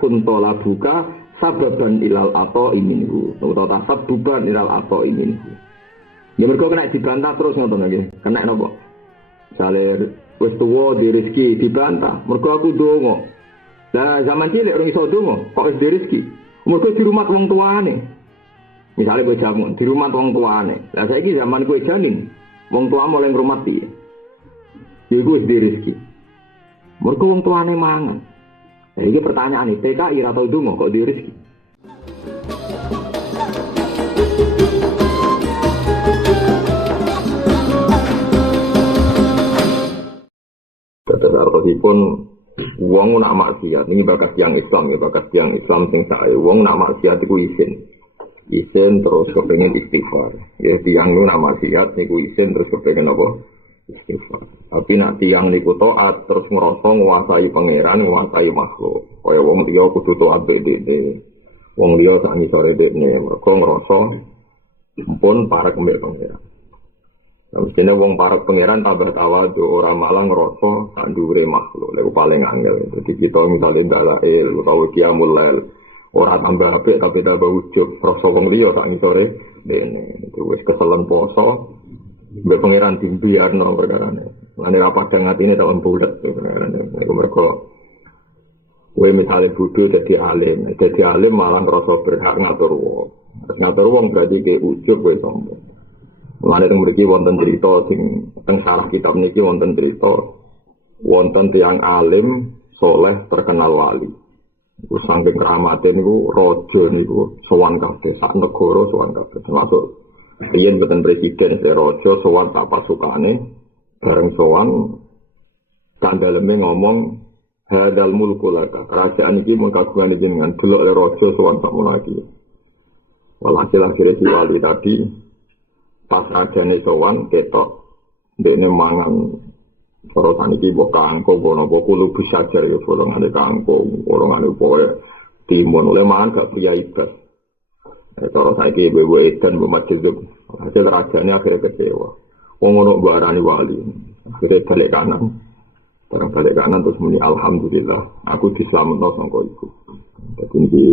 yakun talabuka sababan ilal ato iminhu utawa tasabbuban ilal ato iminhu. Ya mergo kena dibantah terus ngoten nggih. Kena napa? Misale wis tuwa di rezeki dibantah, mergo aku ndonga. Lah zaman cilik ora iso ndonga, kok wis di rezeki. Mergo di rumah wong tuane. Misale kowe jamu di rumah wong tuane. Lah saiki zaman kowe janin, wong tua mulai ngrumati. Ya iku wis di rezeki. Mergo wong tuane mangan. Lah iki pertanyaane, PKI ora tau ndonga kok di rezeki. Terusipun wong nak maksiat ini bakas tiang Islam ya, bakas tiang Islam sing sae wong nak maksiat iku isin terus kepengin istighfar ya. Tiang lu nak maksiat niku isin terus kepengin apa istighfar. Tapi nak tiang niku taat terus ngrasa nguasai pangeran, nguasai makhluk kaya wong liya kudu taat dhewe. Wong liya sak ngisore dekne mergo ngrasa pun para kembali pangeran. Nah, mestinya wong para pangeran tambah tawadhu ora malah ngrasa sak dhuwure makhluk. Lha paling angel. Jadi kita misalnya dalail utawa qiyamul lail ora tambah apik tapi tambah ujub. Rasa wong liya sak ngisore dene. Itu wis keselen poso. Mbek pangeran dimbiarno perkarane. Lan ora padang atine tak bulet perkarane. Iku mergo kowe misale bodho dadi alim malah ngrasa berhak ngatur wong. Ngatur wong berarti ke ujub kowe sombong. Mulane teng mriki wonten cerita sing teng sarah kitab niki wonten cerita wonten tiyang alim soleh terkenal wali. Iku saking kramate niku raja niku sowan kabeh sak negara sowan kabeh termasuk riyen boten presiden raja sowan sak pasukane bareng sowan kandhaleme ngomong hadal mulku laka kerajaan iki mung kagungan jenengan delok le raja sowan sak mulaki. Walhasil akhirnya si wali tadi pas adane sowan ketok ndekne mangan sorotan iki mbok kangkung apa kulo bisa jar ya bolongane kangkung bolongane poe timun oleh mangan gak priya ibas. Cara saiki wewe edan mbok masjid hasil rajane akhirnya kecewa. Wong ngono mbok arani wali. Akhirnya balik kanan. Barang balik kanan terus muni alhamdulillah aku dislametno sangka iku. Dadi iki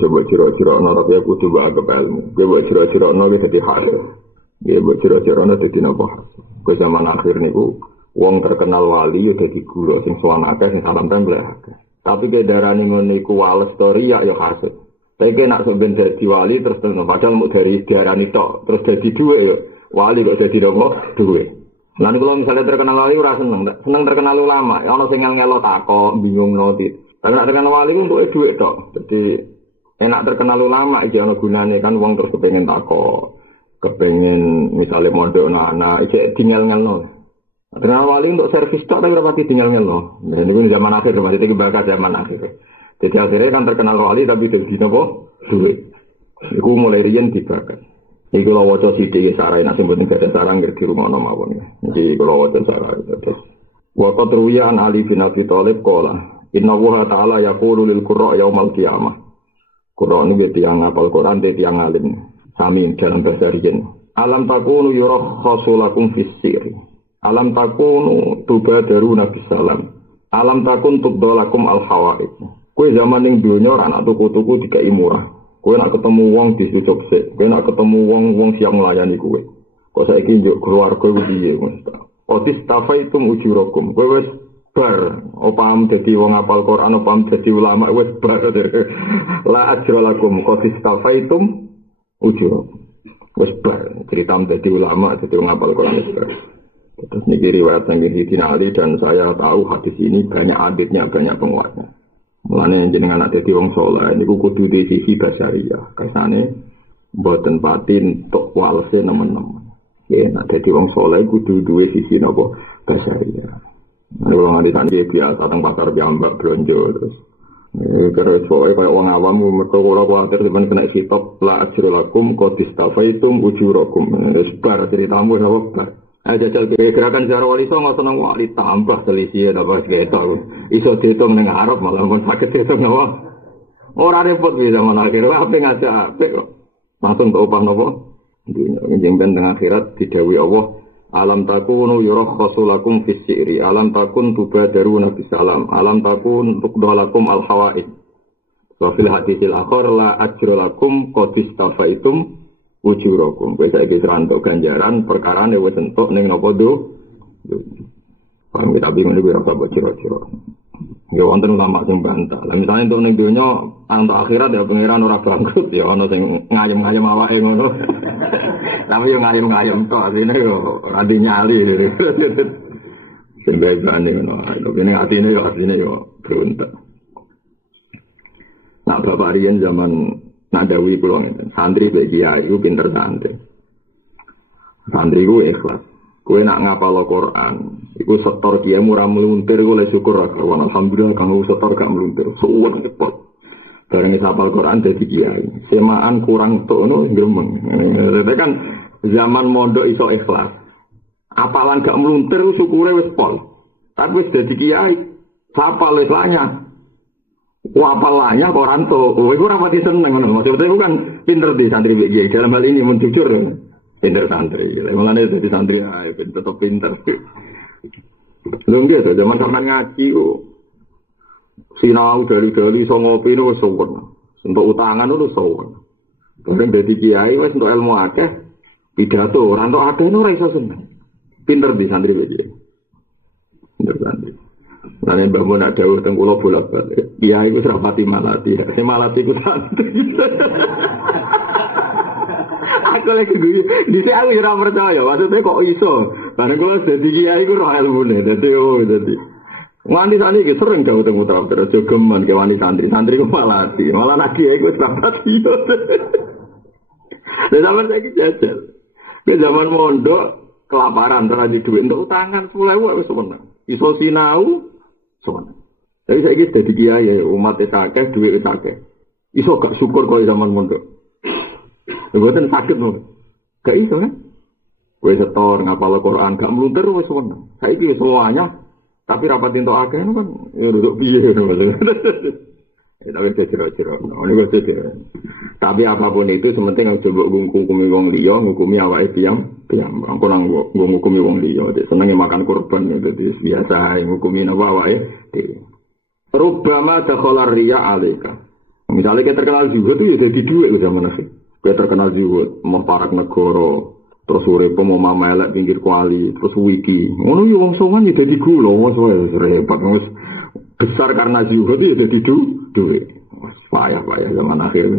coba cira-cira ana tapi aku coba agak ilmu. Coba cira-cira ana iki dadi hal. Ya bocor-bocor ana dadi napa? Ke zaman akhir niku wong terkenal wali yo dadi guru sing sowan akeh sing salam tempel akeh. Tapi ke darane ngono iku wales story ya hasud. Saiki nek sok ben dadi wali terus padahal mung dari diarani tok terus dadi dhuwit yo wali kok dadi napa? Dhuwit. Lan kula misalnya terkenal wali ora seneng terkenal ulama. Ana sing ngelo takok bingungno tit. Lah nek terkenal wali ku entuke dhuwit tok. Dadi enak terkenal ulama iki ana gunane kan wong terus kepengin takok. Kepengen misalnya mondok anak ijek tinggal-ngelno. Terkenal wali untuk servis tok tapi rapati tinggal-ngelno. Nah ini zaman akhir maksudnya bakat zaman akhir. Jadi akhirnya kan terkenal wali tapi dadi napa? Duit. Iku mulai riyen dibakat. Iku lho waca sithik sarai nek sing penting ada sarang ngerti rumono mawon. Iki kula waca sarai terus. Wa qad ruwiya an Ali bin Abi Thalib qala inna wa ta'ala yaqulu lil qurra yaumal qiyamah. Qurra niku tiyang hafal Quran tiyang alim. Sami dalam bahasa riyen. Alam takunu yurakhasu lakum fis sirri. Alam takunu tubadaruna bisalam. Alam takun tubdalakum al hawaid. Kowe zaman ning donya ora ana tuku-tuku dikai murah. Kowe nek ketemu wong disucuk sik. Kowe nek ketemu wong siap nglayani kowe. Kok saiki njuk keluarga iku piye Mas? Otis tafaitum ujurakum. Kowe wis bar opam dadi wong apal Quran opam dadi ulama wis bar. La ajralakum otis tafaitum ujur, wes bar cerita menjadi ulama, jadi ngapal Quran wes bar. Terus niki riwayat Sayyidina Ali dan saya tahu hadis ini banyak aditnya, banyak penguatnya. Mulane jenengan ada di wong saleh niku kudu di sisi basyariah. Kasane mboten patin tok walese nemen-nemen. Ya nek dadi wong saleh kudu duwe sisi napa basyariah. Nek wong adit biasa teng pasar piyambak blonjo terus karena soalnya kayak orang awam mereka kalau khawatir sebenarnya kena sitok la ajrulakum qadistafaitum ujurakum sebar ceritamu sama bar jajal gerakan sejarah wali so nggak seneng wali tambah selisih apa segitu iso dihitung dengan Arab malah pun sakit dihitung apa orang repot bisa mana akhir apa ngajak apa kok langsung ke upah nopo jengben tengah akhirat didawi Allah alam takunu yurakhasu lakum fis sirri alam takun tubadaruna bisalam alam takun tuqdalakum al hawaid Wa fil hadisil akhir la ajralakum qad istafaitum ujurakum. Kowe saiki serantuk ganjaran perkarane wis entuk ning napa do. Paham kita bingung iki ora sabot cira-cira. Ya wonten ulama sing bantah. Lah misale entuk ning donya untuk akhirat ya pangeran ora bangkrut ya ana sing ngayem-ngayem awake ngono. Tapi yo ngayem-ngayem tok asline yo ora dinyali. Sing bae-bae ngono. Tapi ning atine yo beruntung. Nah, Bapak Rian zaman Nadawi pulau ini, santri bagi kiai, itu pinter santri. Santri itu ikhlas. Kue nak ngapal Quran, itu setor kiai murah meluntir, gue le syukur akawan. Alhamdulillah, kalau setor gak meluntir, suwun cepet. Barang ngapal Quran jadi kiai, semaan kurang tuh, no gremeng. Itu kan zaman mondok iso ikhlas. Apalan gak meluntir, syukurnya wis pol. Tapi wis jadi kiai, siapa leslanya? Wapalanya koran tuh, gue rapati seneng, maksudnya gue kan pinter di santri BG dalam hal ini mun jujur, pinter santri, malah jadi santri, tetap pinter. Lu gitu, zaman kapan ngaji, sinau dari so ngopi itu sewon, untuk utangan itu sewon. Bareng dari kiai, wes untuk ilmu akeh, pidato, orang tuh akeh itu raiso seneng, pinter di santri BG, pinter santri. Nanti Mbak Mun ada utang kulo bolak-balik. Iya, itu serapati malati. Saya malati itu santri. Aku lagi gue. Di sini aku tidak percaya. Maksudnya kok iso. Karena kalau jadi kiai itu roh ilmu nih. Jadi. Wanti santri itu sering gak utang putra-putra. Jogeman ke wanti santri. Santri itu malati. Malah nak kiai itu serapati. Dan zaman saya jajal. Ke zaman mondok kelaparan terjadi duit untuk utangan. Mulai wak sebenarnya. Iso sinau. Tapi saya ini jadi kiai, umat sakit, duit sakit. Iso gak syukur kalau zaman mondok. Buatan sakit loh. Gak iso kan? Gue setor, ngapal Quran, gak melunter, gue semuanya. Saya ini semuanya. Tapi rapatin to akeh kan, ya duduk biye. Tapi cecero-cero. Tapi apapun itu, sementing yang coba ngukumi wong liya, ngukumi awake piyam. Aku nang ngukumi wong liya, senenge makan kurban itu biasa ngukumi awake dhewe. Rubbama dakhala riya alaika. Misalnya kita terkenal zuhud itu ya jadi duit zaman akhir. Kita terkenal zuhud, mau parak negara, terus urip mau mamelek pinggir kuali, terus wiki. Ngono yo wong songan ya dadi gula, wis repot wis besar karena zuhud ya dadi duit. Payah zaman akhir.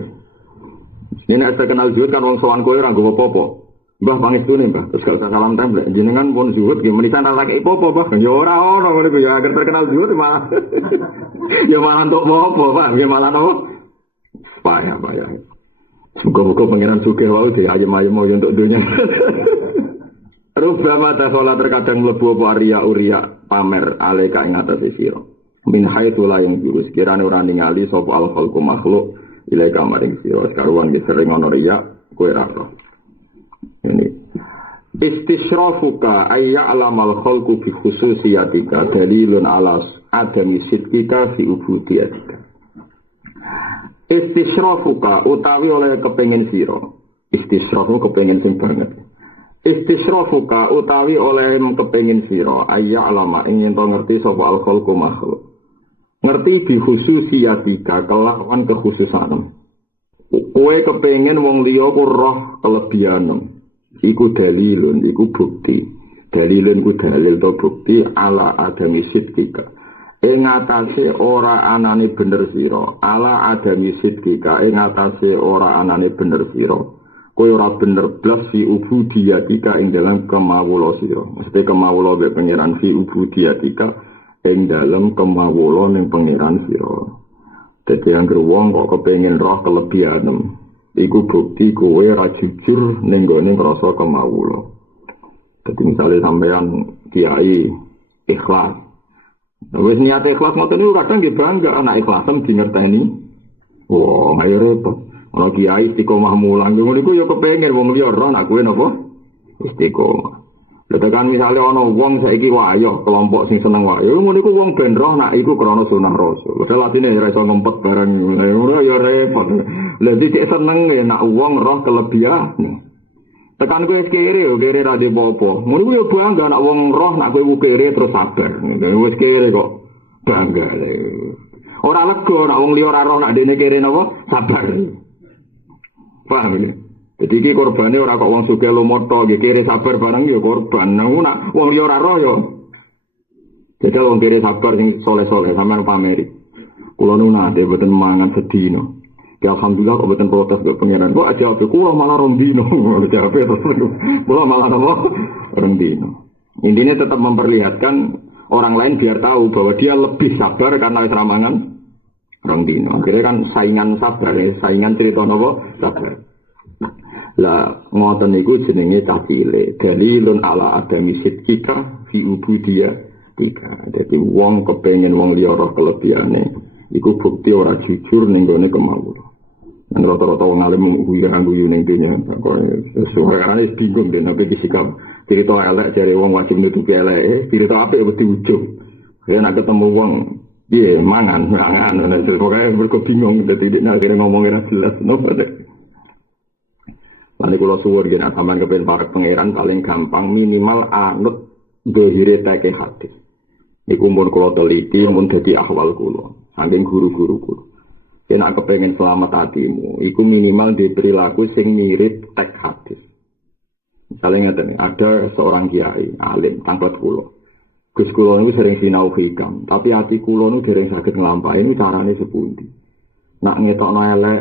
Ini nek terkenal zuhud kan wong sowan kowe ora nggo apa-apa. Mbah pangestune Mbah, terus gak usah salam tempel. Jenengan pun zuhud nggih menisan ra lagi apa-apa, Mbah. Ya ora ono ngono ku ya agar terkenal zuhud malah. Ya malah untuk apa, Pak? Ya malah apa? Payah. Semoga-moga pangeran sugih wae di ayem-ayem mau untuk dunia. Rubbama dakhala terkadang mlebu apa riya pamer alaika ing atase sira. Min haitsu la yang jurus kirane ora ningali sapa al khalqu makhluk ilaika maring sira karuan ge sering ana riya kowe ra roh. Ini istisyrafuka ayya alamal khalqu bi khususiyatika dalilun ala adami sidqika fi ubudiyatika. Istisyrafuka utawi oleh kepengin sira. Istisyrafu kepengin sing banget. Istisyrafuka utawi oleh kepengin sira ayya alama ing yen to ngerti sapa al khalqu makhluk. Ngerti bi khususiyatika kelawan kekhususanem. Kowe kepengin wong liya ku roh kelebihanem. Iku dalilun, iku bukti. Dalilun ku dalil to bukti ala adami sidqika. Ing atase ora anane bener sira. Ala adami sidqika ing atase ora anane bener sira. Kowe ora bener blas fi ubudiyatika ing dalam kemawula sira. Mesti kemawula be pangeran fi ubudiyatika ing dalam kemawula ning pangeran sira. Dadi anggere wong kok kepengin roh kelebihanem. Iku bukti kowe ora jujur ning gone ngrasa kemawula. Dadi misale sampean kiai ikhlas. Wis niat ikhlas ngoten niku kadang nggih bangga anak ikhlasen dingerteni. Wah, ayo repot. Ana kiai istiqomah mulang ngono niku ya kepengin wong liya ora nak kowe napa istiqomah. Lha tekan misale ana wong saiki wayo kelompok sing seneng wayo ngono niku wong ben roh nak iku krana sunah rasul. Padahal atine ora iso ngempet bareng ngono ya repot. Lha dicek seneng ya nak wong roh kelebihan. Tekan kowe kere ra di apa-apa. Ngono ku ya bangga nak wong roh nak kowe kere terus sabar. Wis kere kok bangga. Ora lega nek wong liya ora roh nek dene kere napa sabar. Paham ya? Jadi iki korbane ora kok wong sugih lomoto nggih kere sabar bareng ya korban. Nek wong liya ora roh ya. Jadi wong kere sabar sing soleh-soleh sampean pameri. Kula nu nate mboten mangan sedina. Ya alhamdulillah kok mboten protes kok pangeran. Kok aja ape kula malah rong dino. Jawabe terus kula malah napa? Rong dino. Intinya tetap memperlihatkan orang lain biar tahu bahwa dia lebih sabar karena wis ramangan rong dino. Akhirnya kan saingan sabar, saingan cerita napa? Sabar. Lah ngoten niku jenenge cah cilik. Dalilun ala adami sidqika fi ubudiyah tika. Jadi wong kepengin wong liya roh kelebihane iku bukti ora jujur ning gone kemawon. Nang rata-rata wong alim guyu ning dunya kok suarane bingung den apa iki sikap cerita elek jare wong wajib nutupi elek cerita apik wedi ujug ya nek ketemu wong piye mangan pokoke mergo bingung dadi nek akhire ngomong ora jelas nopo dek lan kula suwur yen sampean kepen parek pangeran paling gampang minimal anut dohire teke hadis niku mun kula teliti mun dadi ahwal kula saking guru-guru kula. Yen aku pengen selamat hatimu, iku minimal di perilaku sing mirip teks hadis. Misalnya ngeten, ada seorang kiai alim tangklet kula. Gus kula niku sering sinau hikam, tapi hati kula niku dereng saged nglampahi niku carane sepundi. Nak ngetokno elek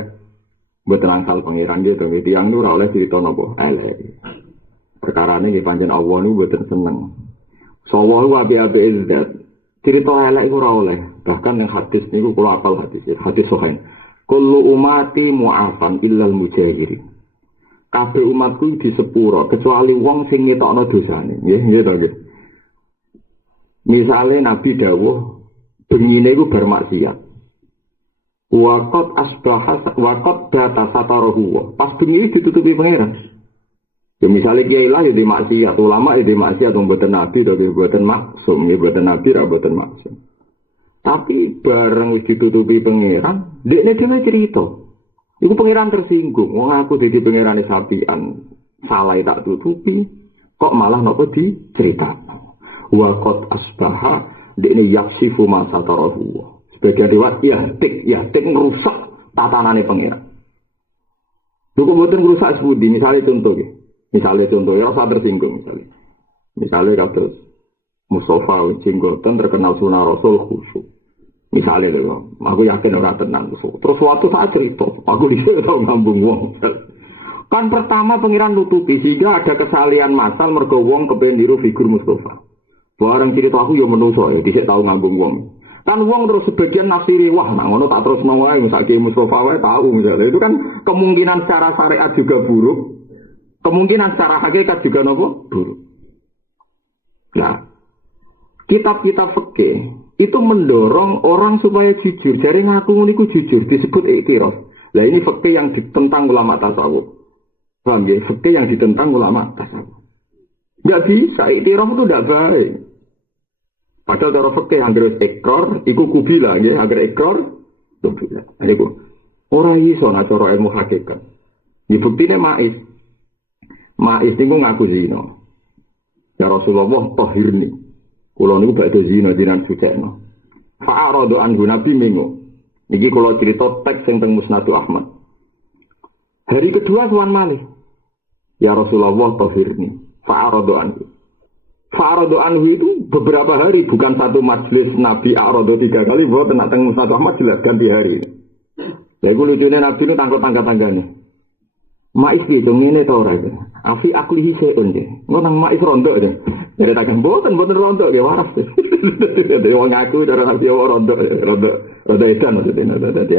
mboten angsal pangeran gitu, tiyang niku ora oleh crita napa elek. Perkarane nggih pancen Allah niku mboten seneng. Sawa niku apik-apik zat. Cerita elek iku ora oleh. Bahkan yang hadis niku kula apal hadis sahih. Kullu umati mu'afan illal mujahirin. Kabeh umatku disepuro kecuali wong sing ngetokno dosane. Nggih to nggih. Misale Nabi dawuh bengine iku bar maksiat. Waqat asbaha waqat data satarahu. Pas bengi ditutupi pangeran. Ya misalnya kiai lah ya di maksiat, ulama ya di maksiat, mboten nabi tapi mboten maksum, ya mboten nabi ra mboten maksum. Tapi bareng wis ditutupi pangeran, dekne dhewe cerita. Iku pangeran tersinggung, wong aku dadi pangerane sapian, salah tak tutupi, kok malah napa diceritakno. Wa qad asbaha dekne yaksifu ma satarahu. Sebagian riwayat ya tik ngerusak tatanane pangeran. Lha kok mboten ngerusak sebudi, misalnya contoh ya rasa tersinggung misalnya kados Mustafa Jenggoten terkenal sunah Rasul khusyuk. Misalnya lho, aku yakin ora tenan khusyuk. Terus suatu saat cerita, aku dhisik tau ngambung wong. Kan pertama pangeran nutupi sehingga ada kesalian masal mergo wong kepen niru figur Mustafa. Bareng cerita aku ya menungso ya dhisik tau ngambung wong. Kan wong terus sebagian nafsiri wah nak ngono tak terus wae misake Mustafa wae tahu misalnya. Itu kan kemungkinan secara syariat juga buruk. Kemungkinan secara hakikat juga nopo buruk. Nah, kitab-kitab fikih itu mendorong orang supaya jujur. Jadi ngaku niku jujur disebut iktiraf. Lah ini fikih yang ditentang ulama tasawuf. Paham ya? Fikih yang ditentang ulama tasawuf. Enggak bisa, iktiraf itu tidak baik. Padahal cara fikih yang harus ikrar, iku kubila nggih, agar ikrar kubila. Niku ora iso nek cara ilmu hakikat. Iki buktine Ma'is niku ngaku zina. Ya Rasulullah tahirni. Kula niku badhe zina jinan sucekno. Fa'aradu anhu Nabi minggu. Niki kula cerita teks sing teng Musnad Ahmad. Hari kedua sowan malih. Ya Rasulullah tahirni. Fa'aradu anhu. Fa'aradu anhu itu beberapa hari, bukan satu majelis Nabi aradu 3 kali, bahwa teng Musnad Ahmad jelas ganti hari. Lha iku lucune Nabi itu tangga-tanggane. Mais piye dong ngene ta ora iki. Afi aklihi seun de. Ngono nang mais rondo aja. Dari takkan boten rondo ge waras. Dadi wong aku cara Nabi rondo edan maksudnya dadi.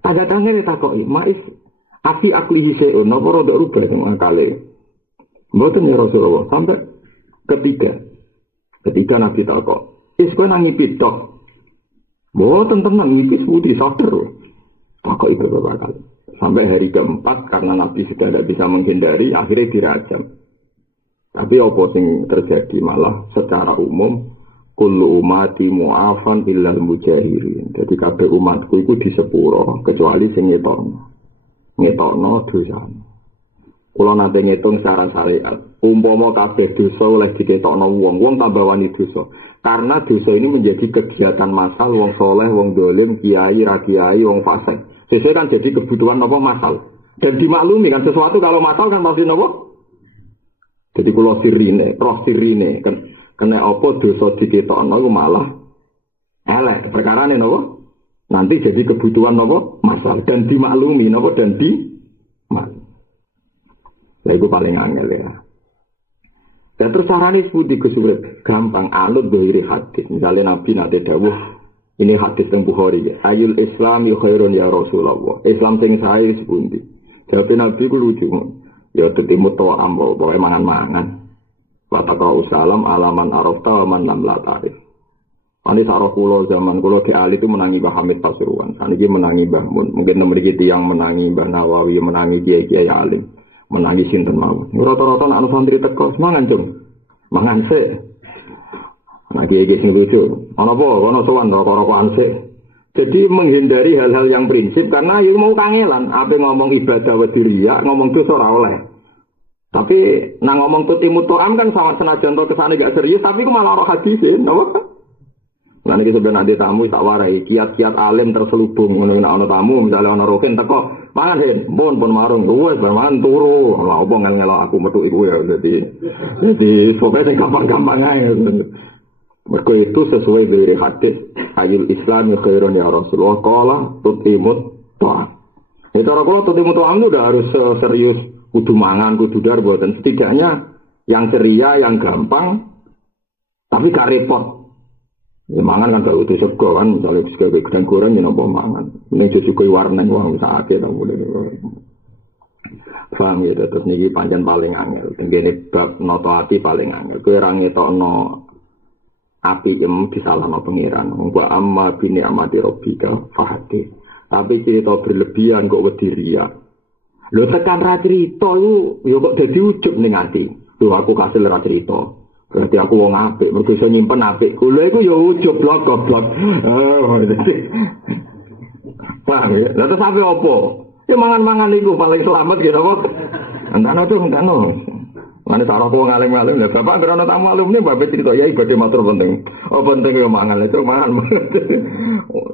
Tangga-tanggane takoki, mais afi aklihi seun napa rondo rubah sing akale. Boten ya Rasulullah sampai ketiga Nabi takok. Kowe nang ngipit tok. Boten tenan ngipit budi sadar. Takok itu beberapa kali. Sampai hari keempat karena Nabi sudah tidak bisa menghindari, akhirnya dirajam. Tapi apa yang terjadi malah secara umum kullu umati mu'afan illal mujahirin. Jadi kabeh umatku itu disepuro kecuali sing ngetokno dosane. Kula nate ngitung secara syariat. Umpama kabeh dosa oleh diketokno wong tambah wani dosa. Karena dosa ini menjadi kegiatan massal wong soleh, wong dolim, kiai, ra kiai, wong fasik. Sesuai kan jadi kebutuhan apa massal. Dan dimaklumi kan sesuatu kalau massal kan pasti apa? Jadi kula sirine, roh sirine kan kena apa dosa diketokno iku malah elek. Perkarane napa? Nanti jadi kebutuhan napa? Massal dan dimaklumi napa dan dimaklumi. Lah iku paling angel ya. Dan terus carane sepundi Gus Urip? Gampang anut dhiri hadis. Misalnya Nabi nate dawuh, ini hadis teng Bukhari ya. Ayul Islami khairun ya Rasulullah. Islam sing sae sepundi? Jawab Nabi ku lucu. Ya tetimu to ambo pokoke mangan-mangan. Wa taqra'u salam alaman arafta wa man lam la ta'rif. Ani sarah kula zaman kula di Ali itu menangi Mbah Hamid Pasuruan. Saniki menangi Mbah Mun. Mungkin mriki tiyang menangi Mbah Nawawi, menangi kiai-kiai alim. Menangi sinten mawon. Rata-rata anak santri teko semangan, Cung. Mangan sik. Nah, kiai-kiai sing lucu. Ana apa? Ana sowan rokok-rokokan sik. Jadi menghindari hal-hal yang prinsip karena yo mau kangelan, ape ngomong ibadah wedi riya, ngomong dosa ora oleh. Tapi nang ngomong tutimu to'am kan sama senajan to kesane gak serius, tapi ku malah ora hadis, napa? Lah niki sebenarnya nanti tamu tak warai kiat-kiat alim terselubung ngono ana tamu misalnya ana roken teko mangan hen pun marung wis mangan turu lha opo ngel-ngelok aku metu iku ya jadi pokoke sing gampang-gampang ae mergo itu sesuai dari hadis ayul islam khairun ya Rasulullah qala tutimut ta'am itu ora kula tutimut ta'am itu udah harus serius kudu mangan kudu darbo dan setidaknya yang ceria yang gampang tapi gak repot. Ya mangan kan gak utuh sego kan, misalnya sebagai gedang goreng ya nopo mangan. Ini juga warna uang sakit tak boleh. Paham ya, terus niki pancen paling angel. Tenggene bab noto ati paling angel. Kowe ra ngetokno api em disalahno pangeran. Wa amma bi ni'mati rabbika fahati. Tapi cerita berlebihan kok wedi riya. Lho tekan ra cerita iku ya kok dadi ujug ning ati. Lho aku kasil ra cerita. Berarti aku wong apik, mergo iso nyimpen apik. Kula iku ya ujug goblok. Paham ya? Lah terus sampe opo? Ya mangan-mangan iku paling selamat gitu apa? Entano. Mane sarah wong alim-alim lha bapak ngrono tamu alumni bapak cerita ya ibadah matur penting. Oh penting ya mangan itu mangan.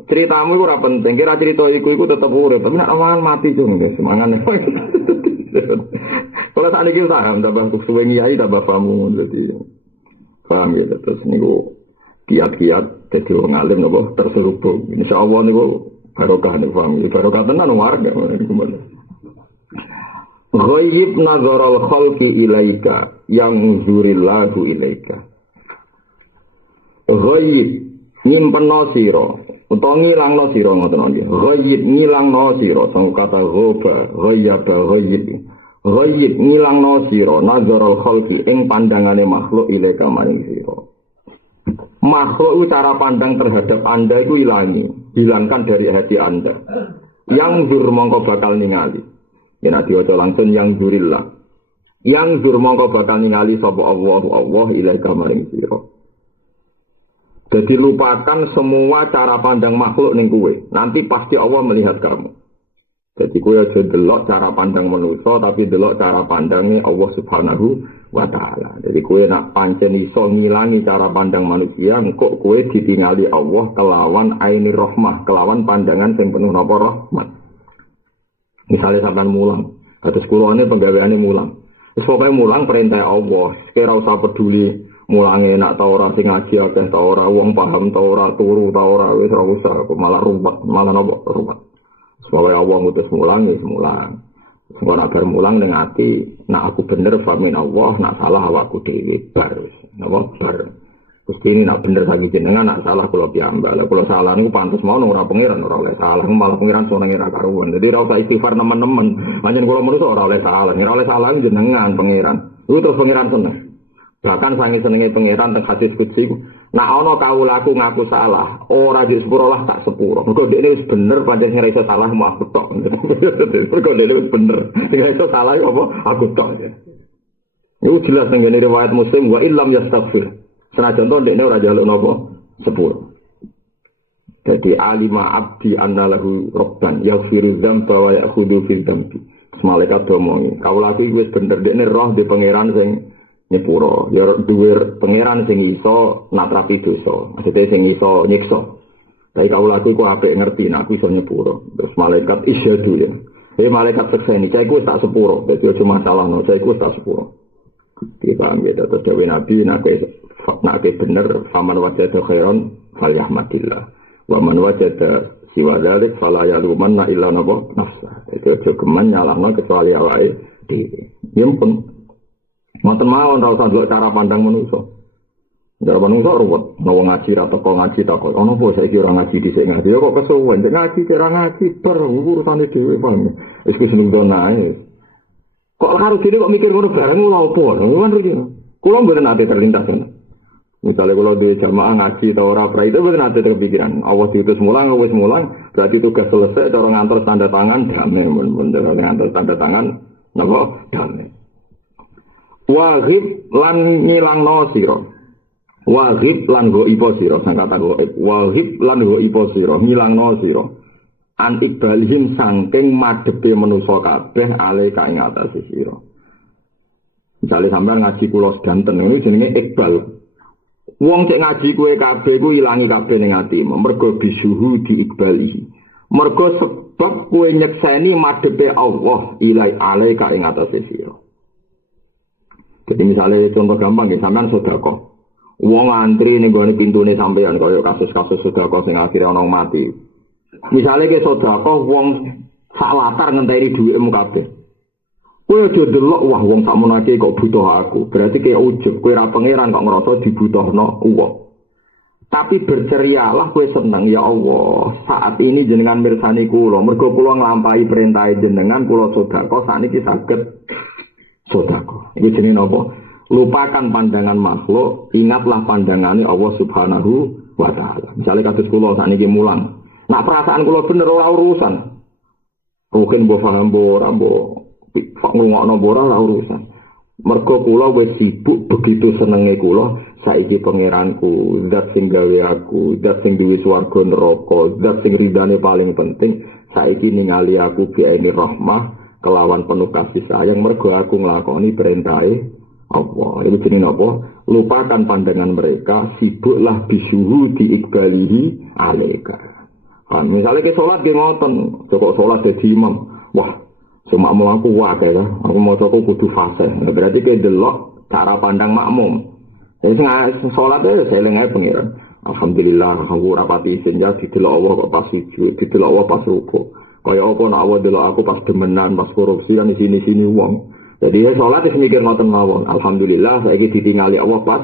Ceritamu iku ora penting, kira cerita iku tetep urip, tapi nek mangan mati cung guys, mangan. Kalau sakniki paham tambah suwe ngiyai tambah paham dadi paham ya, terus niku kiat-kiat jadi wong alim napa terselubung. Insyaallah niku barokah nek paham. Barokah tenan warga niku. Ghaib nazaral khalqi ilaika yang zurillahu ilaika. Ghaib nyimpenno sira utawa ngilangno sira ngoten nggih. Ghaib ngilangno sira sang kata ghaba, ghayaba ghaib. Ghaib ngilangno sira nazaral khalqi ing pandangane makhluk ilaika maring sira. Makhluk cara pandang terhadap Anda itu hilangkan dari hati Anda. Yang zur mongko bakal ningali. Ya nanti waca langsung yang zurillah. Yang zur mongko bakal ningali sapa Allah ilaika maring sira. Jadi lupakan semua cara pandang makhluk ning kowe. Nanti pasti Allah melihat kamu. Jadi kowe aja delok cara pandang manusia tapi delok cara pandangnya Allah Subhanahu wa taala. Jadi kowe nak pancen iso ngilangi cara pandang manusia, engko kowe ditingali Allah kelawan ainir rahmah, kelawan pandangan sing penuh napa rahmat. Misalnya sampean mulang, kados kulone penggaweane mulang. Wis pokoke mulang perintah Allah, kira usah peduli mulange nak ta ora sing ngaji akeh ta ora, wong paham ta ora, turu ta ora, wis ora usah, malah rumpet, malah napa rumpet. Supaya Allah ngutus mulang, ya mulang. Engko nak bar mulang ning ati, nak aku bener famin Allah, nak salah awakku dhewe bar wis. Napa bar. Gusti ini nak bener saiki jenengan, nak salah kula piyambak. Lah kula salah niku pantes mau ora pangeran ora oleh salah, malah pangeran senenge ra karuan. Dadi ora usah istighfar nemen-nemen. Pancen kula manusa ora oleh salah, ora oleh salah jenengan pangeran. Iku terus pangeran seneng. Bahkan sange senenge pangeran teng hadis qudsi nak ana kawulaku ngaku salah, ora di sepuro lah tak sepuro. Mergo dekne wis bener pancen sing iso salah mau aku tok. Mergo dekne wis bener, sing iso salah apa aku tok. Iku jelas nang ngene riwayat Muslim wa illam yastaghfir. Senajan to dekne ora njaluk napa sepuro. Jadi alima abdi anna lahu rabban yaghfiru dzamba wa ya'khudhu fil dzambi. malaikat domongi. Kawula iki wis bener dekne roh di pangeran sing nyepuro. Ya duwe pangeran sing iso natrapi dosa. Maksudnya sing iso nyiksa. Tapi kawula iki ku apik ngerti nek aku iso nyepuro. Terus malaikat isyadu ya. Malaikat sekseni, saya ku tak sepuro. Jadi aja masalahno, saya ku tak sepuro. Dipaham ya, terus dewe Nabi nak bener faman wajada khairan falyahmadillah. Wa man wajada siwa dzalik fala yalumanna illa nafsa. Itu aja geman nyalahno kecuali awake dhewe. Nyimpun. Ngoten mawon ora usah ndelok cara pandang manusa. Cara manusa ruwet, mau ngaji ra teko ngaji tak kok. Ono apa saiki ora ngaji dhisik ngaji. Kok kesuwen ngaji ora ngaji bar urusane dhewe paham. Wis seneng donae. Kok harus gini kok mikir ngono bareng lha opo? Kan rugi. Kula mboten ate terlintas kan. Misalnya kalau di jamaah ngaji atau ora pra itu mboten ate kepikiran. Allah diutus mulang wis mulang, berarti tugas selesai cara ngantor tanda tangan damai mun ngantor tanda tangan napa damai. Wahib lan ngilangno sira. Wahib lan go ipo sira sangkata go. Wahib lan go ipo sira ngilangno sira. An ikbalihim sangking madhepe manusa kabeh ale ka ing atase sira. Misale sampean ngaji kula sedanten niku jenenge ikbal. Wong cek ngaji kowe kabeh ku ilangi kabeh ning atimu, mergo bisuhu diikbalihi. Mergo sebab kowe nyekseni madhepe Allah ilai ale ka ing atase sira. Jadi misalnya contoh gampang ya sampean sedekah. Wong antri ning gone pintune sampean kaya kasus-kasus sedekah sing akhire ana mati. Misalnya ke sedekah wong sak latar ngenteni dhuwitmu kabeh. Kowe aja delok wah wong sakmonake kok butuh aku. Berarti kaya ujug kowe ra pangeran kok ngrasa dibutuhno wong. Tapi bercerialah kowe seneng ya Allah. Saat ini jenengan mirsani kula, mergo kula nglampahi perintah jenengan kula sedekah sakniki saged sedekah. Iki jenenge napa? Lupakan pandangan makhluk, ingatlah pandangannya Allah Subhanahu wa taala. Misalnya kados kula sakniki mulang. Nak perasaan kula bener ora urusan. Mungkin mbok paham ora mbok ngrungokno ora urusan. Mergo kula wis sibuk begitu senenge kula saiki pangeranku, zat sing gawe aku, zat sing duwe swarga neraka, zat sing ridane paling penting saiki ningali aku bi aini rahmah kelawan penuh kasih sayang mergo aku nglakoni perintahe Allah. Itu jenenge apa? Lupakan pandangan mereka, sibuklah bisuhu diikbalihi alaika. Kan misalnya ke sholat ge ngoten, cukup sholat dadi imam. Wah, cuma mau aku wae ya. Aku mau cukup kudu fase. Nah, berarti ke delok cara pandang makmum. Jadi sholat itu saya lengai pengiran. Alhamdulillah aku rapati isin ya didelok Allah kok pas sujud, didelok Allah pas rukuk. Kaya apa nak Allah delok aku pas demenan, pas korupsi kan di sini wong. Jadi ya sholat wis mikir ngoten mawon. Alhamdulillah saiki ditingali Allah pas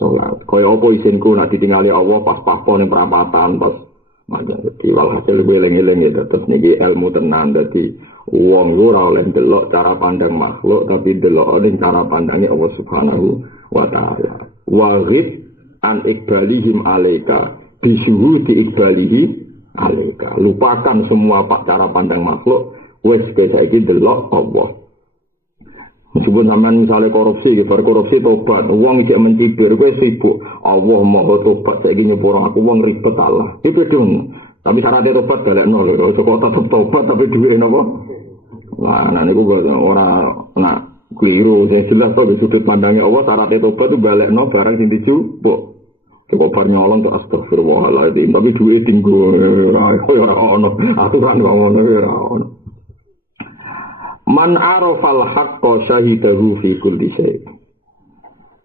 sholat. Kaya apa isinku nak ditingali Allah pas paspor ning perapatan pas macam jadi walhasil gue eling-eling ya terus niki ilmu tenan dadi wong ora oleh delok cara pandang makhluk tapi delok ning cara pandangnya Allah Subhanahu wa taala. Waghid an ikbalihim alaika bisuhudi ikbalihi alaika. Lupakan semua cara pandang makhluk wis saiki delok Allah. Meskipun sampean misalnya korupsi, berkorupsi tobat, uang ijek mencibir, gue sibuk. Allah mau tobat, saya ingin nyepura aku uang ribet Allah. Itu dong. Tapi syaratnya tobat balik nol. Coba tetap tobat tapi duit apa? Nah, nanti gue orang nak keliru. Saya jelas tuh di sudut pandangnya Allah syaratnya tobat itu balik nol barang sing dijupuk. Coba bar nyolong tuh astagfirullahaladzim. Tapi duit tinggu, orang aturan ngomong orang. Man arafal haqqa syahidahu fi kulli syai.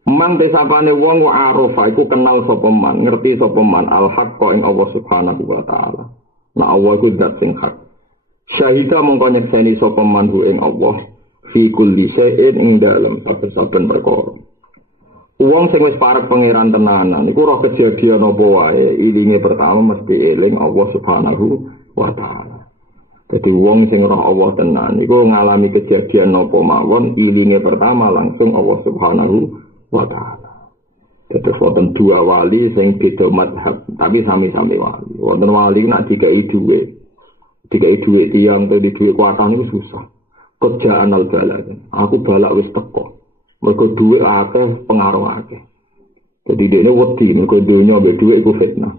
Man desapane wong arafa iku kenal sapa man, ngerti sapa man al haqqa ing Allah Subhanahu wa taala. Nah Allah iku zat sing hak. Syahida mongko nyekseni sapa man ing Allah fi kulli syai'in ing dalem saben perkara. Wong sing wis parek pangeran tenanan iku roh kejadian apa wae, ilinge pertama mesti eling Allah Subhanahu wa taala. Jadi wong sing roh Allah tenan iku ngalami kejadian napa mawon ilinge pertama langsung Allah Subhanahu wa taala. Jadi wonten dua wali sing beda madhab tapi sami-sami wali. Wonten wali nek dikai dhuwit. Dikai dhuwit tiyang to di dhuwit kuatah niku susah. Kerjaan al balad. Aku balak wis teko. Mergo dhuwit akeh pengaruh akeh. Jadi dene wedi mergo donya mbek dhuwit iku fitnah.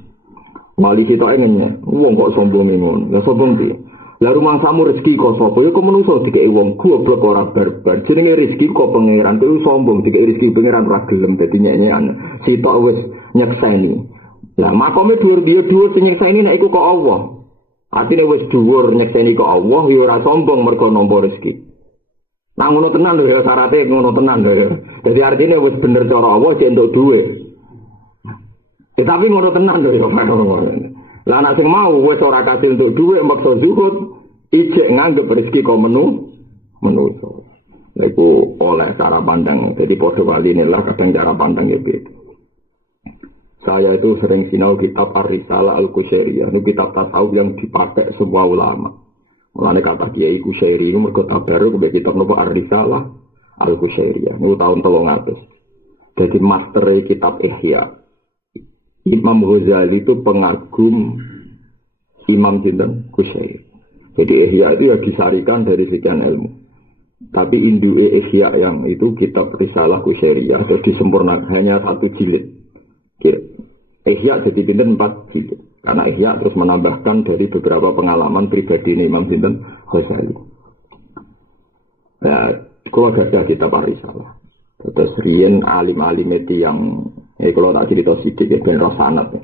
Wali sitoke ngenyek. Wong kok sombong ngono. Ya sombong piye? Lah rumangsamu rezeki kok sapa? Ya kok menungso dikeki wong goblok ora barbar. Jenenge rezeki kok pangeran kuwi sombong dikeki rezeki pangeran ora gelem dadi nyenyekan. Sitok wis nyekseni. Lah makome dhuwur sing nyekseni nek iku kok Allah. Artine wis dhuwur nyekseni kok Allah ya ora sombong mergo nampa rezeki. Nah ngono tenan lho ya syaratnya ngono tenan lho ya. Dadi artine wis bener cara Allah jek entuk dhuwit. Tapi ngono tenan lho ya. Lah anak sing mau wis ora kasil untuk dhuwit maksa zuhud, ijek nganggep rezeki kok menungso. Lha iku oleh cara pandang. Jadi padha waline lah kadang cara pandang ya beda. Saya itu sering sinau kitab Ar-Risalah Al-Qusyairiyah. Ini kitab tasawuf yang dipakai semua ulama. Mulane kata Kiai Qusyairi itu mergo tabaruk ke kitab nopo Ar-Risalah Al-Qusyairiyah. Ini tahun 300. Jadi master kitab Ihya. Imam Ghazali itu pengagum Imam Jinten Qusyairi. Jadi Ihya itu ya disarikan dari sekian ilmu. Tapi induk Ihya yang itu kitab Risalah Qusyairiyah terus disempurnakan hanya 1 jilid. Ihya jadi pinten 4 jilid. Karena Ihya terus menambahkan dari beberapa pengalaman pribadi Imam Jinten Ghazali. Nah, kalau ada kitab Risalah. Terus riyen alim-alim itu yang kalau tak cerita sidik ya ben rosanat ya.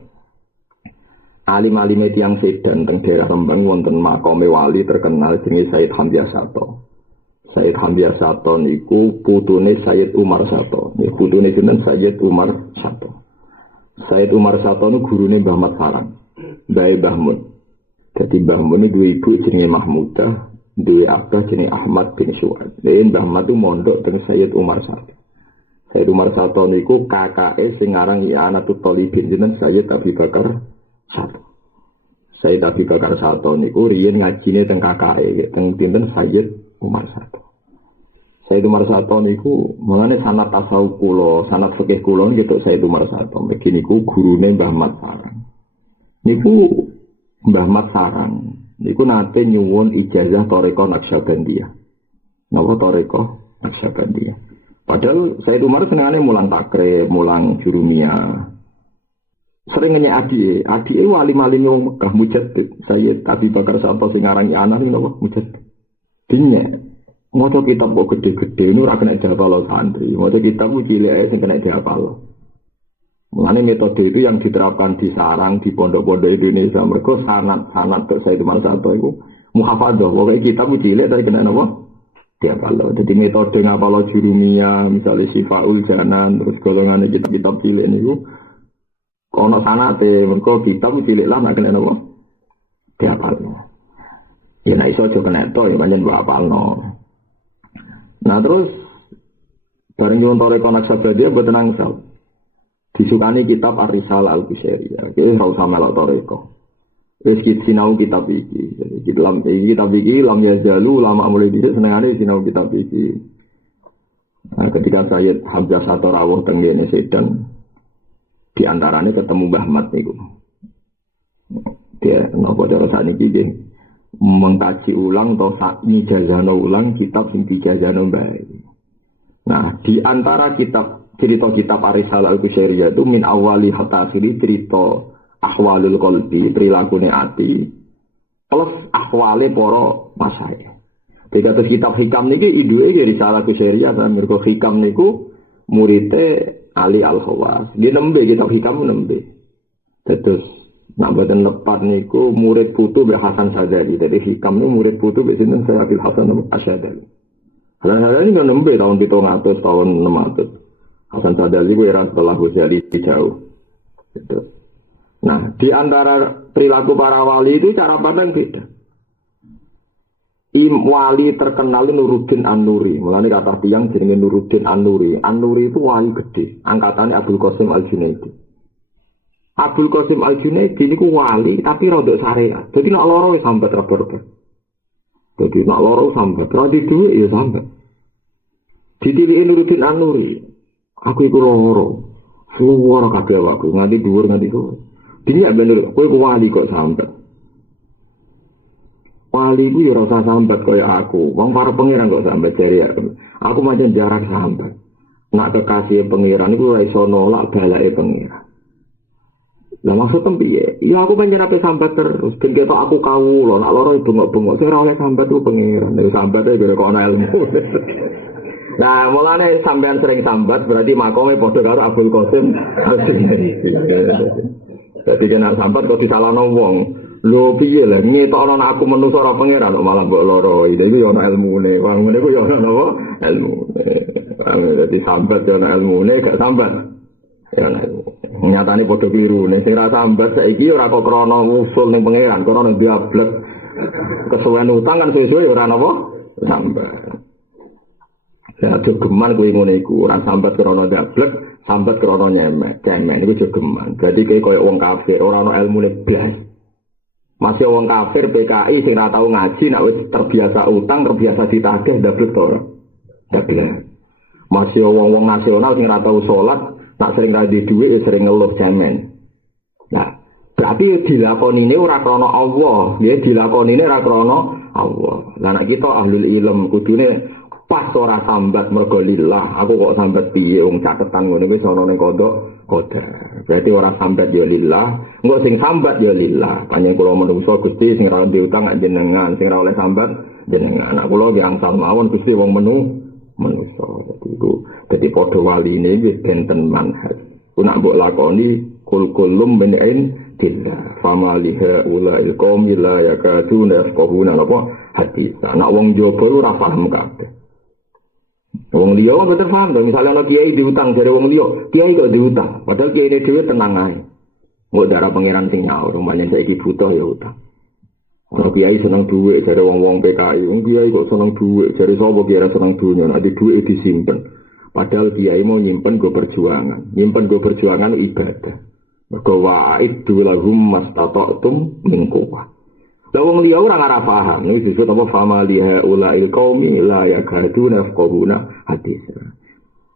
Alim-alim itu yang sedan teng daerah Rembang wonten makome wali terkenal jenenge Sayyid Hamzah Sato. Sayyid Hamzah Sato niku putune Sayyid Umar Sato. Niku putune sinten Sayyid Umar Sato. Sayyid Umar Sato niku gurune Mbah Mat Sarang. Mbah Mun. Dadi Mbah Mun niku duwe ibu jenenge Mahmudah, duwe abah jenenge Ahmad bin Su'ad. Dene Mbah Mat itu mondok teng Sayyid Umar Sato. Sayyid Umar Sato niku kakake sing aran I'anatul Thalibin jeneng Sayyid Abi Bakar Sato. Sayyid Abi Bakar Sato niku riyen ngajine teng kakake teng dinten Sayyid Umar Sato. Sayyid Umar Sato niku mengane sanad tasawuf kula, sanad fikih kula niku Sayyid Umar Sato. Mriki niku gurune Mbah Mat Sarang. Niku Mbah Mat Sarang niku nate nyuwun ijazah Thariqah Naqsyabandiyah. Napa Thariqah Naqsyabandiyah? Padahal Sayyid Umar senengane mulang takrib, mulang jurumiyah. Sering ngenyek adike wali-wali wong Mekah mujaddid. Sayyid Abi Bakar Sato sing aran anak niku napa mujaddid. Dinyek maca kitab kok gede-gede niku ora kena dihafal santri. Maca kitab ku cilik ae sing kena dihafal. Mulane metode itu yang diterapkan di sarang di pondok-pondok Indonesia. Mergo sanad tok Sayyid Umar Sato iku muhafadzah. Pokoke kitab ku cilik tapi kena napa? Dia kalau jadi metode ngapalo jurumiyah misalnya Syifaul Janan terus golongannya kitab-kitab cilik niku kono sanate mergo kitab cilik lah nek kena napa diapalno ya nek iso aja kena to ya pancen mbok apalno. Nah terus bareng nyuwun Thariqah Naqsyabandiyah mboten angsal disukani kitab Ar-Risalah Al-Qusyairiyah iki ora usah melok Thariqah. Wis sinau kitab iki. Jadi kitab iki lam yazalu lama mulai dhisik senengane sinau kitab iki. Nah, ketika Sayyid Hamzah Sato rawuh teng ngene Sedan di antarane ketemu Mbah Mat niku. Dia napa cara sakniki nggih mengkaji ulang atau ngijazahno ulang kitab sing dijazahno Mbah. Nah, di antara cerita-kitab Ar-Risalah Al-Qusyairiyah itu min awali hatta akhiri cerita ahwalul qalbi prilakune ati plus ahwale para masyayikh. Dikados kitab hikam niki induke Risalah Qusyairiyah sampe mergo hikam niku murite Ali Al-Khawas. Nggih nembe kitab hikam nembe. Terus nak boten lepat niku murid putu Mbah Hasan Sadali. Dadi hikam niku murid putu Mbah sinten Sayyid Hasan Asyadali. Hasan Sadali kan nembe tahun 700 tahun 600. Hasan Sadali ku era setelah Ghazali jauh. Gitu. Nah, di antara perilaku para wali itu cara pandang beda. Wali terkenal Nuruddin An-Nuri. Mulane kata tiyang jenenge Nuruddin An-Nuri. An-Nuri itu wali gede, angkatannya Abdul Qasim Al-Junaidi. Abdul Qasim Al-Junaidi niku wali tapi rodok syariat. Jadi nek loro wis sambat rebe-rebe. Jadi nek loro sambat, ra di dhuwit ya sambat. Ditiliki Nuruddin An-Nuri. Aku iku loro. Suwara kabeh aku nganti dhuwur nganti dhuwur. Dia bener, kowe wali kok sambat. Wali ku ya rasa sambat kaya aku. Wong para pangeran kok sambat jari aku. Aku macam jarang sambat. Nak kekasih pangeran iku ora iso nolak balake pangeran. Lah maksud piye? Ya aku pancen ape sambat terus ben ketok aku kawula nak loro bengok-bengok sing ora oleh sambat ku pengiran. Nek sambat e kok ana ilmu. Nah, mulane sampean sering sambat berarti makome padha karo Abdul Qasim. Dadi kena sambat kok disalahno wong. Lho piye lah ngetokno aku menungso ora pangeran kok malah mbok loro. Iki yo ana ilmune. Wong ngene ku yo ana napa? Ilmune. Dadi sambat yo ana ilmune, gak sambat. Ya ana. Nyatane padha kliru. Nek sing ra sambat saiki ora kok krana usul ning pangeran, krana diablek. Kesuwen utang kan suwe-suwe ora napa? Sambat. Ya jogeman kuwi ngene iku, ora sambat krana diablek, sambat krana nyemek. Cemek niku jogeman. Dadi koyo wong kafir, ora ana ilmune blas. Masih wong kafir PKI sing ora tau ngaji nek wis terbiasa utang, terbiasa ditagih ndablek to ora. Ndablek. Masih wong-wong nasional sing ora tau salat, nak sering ra di dhuwit sering ngeluh cemen. Nah, berarti dilakonine ora krana Allah, ya dilakonine ora krana Allah. Lah nek kita ahlul ilm kudune pas ora sambat mergo lillah. Aku kok sambat piye wong catetan ngene wis ana ning kodok qadar. Berarti ora sambat ya lillah, engko sing sambat ya lillah. Panjen kula menungso Gusti sing ora diutang jenengan, sing ora oleh sambat jenengan. Nah kula ki angsal mawon Gusti wong menungso. Dadi padha waline wis benten manhaj. Ku nak mbok lakoni kul-kulum min indillah. Famaliha ulail qaumi la yakaduna yafqahuna apa hadis. Nak wong jaba ora paham kabeh. Wong liya mboten paham to, misale ana kiai diutang jare wong liya, kiai kok diutang, padahal kiai dhewe tenang ae. Mbok darah pangeran sing nyaur, rumane saiki butuh ya utang. Ana kiai seneng dhuwit jare wong-wong PKI, wong kiai kok seneng dhuwit, jare sapa kiai seneng dunya, nek dhuwit disimpen. Padahal kiai mau nyimpen go perjuangan. Nyimpen go perjuangan ibadah. Mergo wa'iddu lahum mastata'tum min quwwah. Lah wong liya ora ngarep paham. Iki disebut apa famaliha ulail qaumi la yakaduna yafqahuna hadis.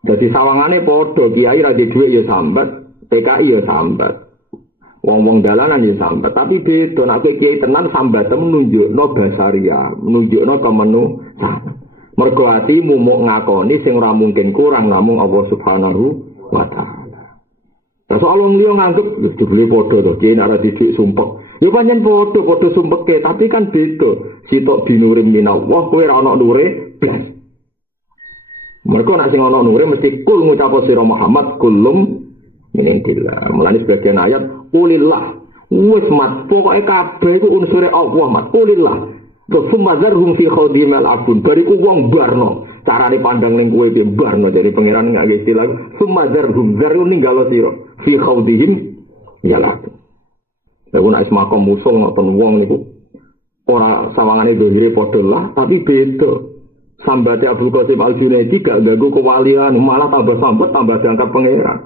Dadi sawangane padha kiai ra di dhuwit ya sambat, PKI ya sambat. Wong-wong dalanan ya sambat, tapi beda nek kiai tenan sambat menunjukno basaria, menunjukno kemanusiaan. Mergo atimu muk ngakoni sing ora mungkin kurang namung Allah Subhanahu wa taala. Lah soal wong liya nganggep wis dibeli padha to, kiai nek ora didik sumpek. Ya pancen padha sumpeke, tapi kan beda. Sitok dinurim minallah, kowe ora ana nure blas. Mergo nek sing ana nure mesti kul ngucap sira Muhammad kulum minillah. Mulane sebagian ayat qulillah. Wis mat pokoke kabeh iku unsure Allah mat qulillah. Sumazarhum fi khawdimal abun. Bariku wong barno. Carane pandang ning kowe piye barno dari pangeran ngake istilah sumazarhum zaru ninggalo sira fi khawdihim ya laku. Lha nek semakom musuh ngoten wong niku ora sawangane dohire padha lah tapi beda. Sambate Abdul Qasim Al-Junaidi gak ganggu kewalian malah tambah sambat tambah diangkat pangeran.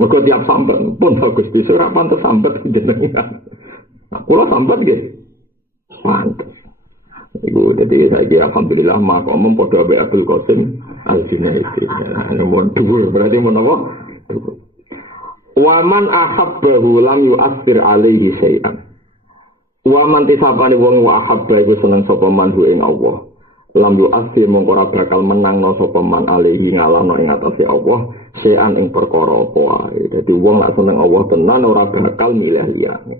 Mergo tiap sambat pun bagus di ora pantes sambat jenengan. Nah, kula sambat nggih. Pantes. Iku dadi saiki alhamdulillah makom padha ambek Abdul Qasim Al-Junaidi. Nomor 2 berarti menapa? Waman ahabbahu lam yu'athir alaihi syai'an. Waman tisapane wong wa ahabba iku seneng sapa manhu ing Allah. Lam yu'athir mongko ora bakal menangno sapa man alaihi ngalahno ing atase Allah syai'an ing perkara apa wae. Dadi wong lak seneng Allah tenan ora bakal milih liyane.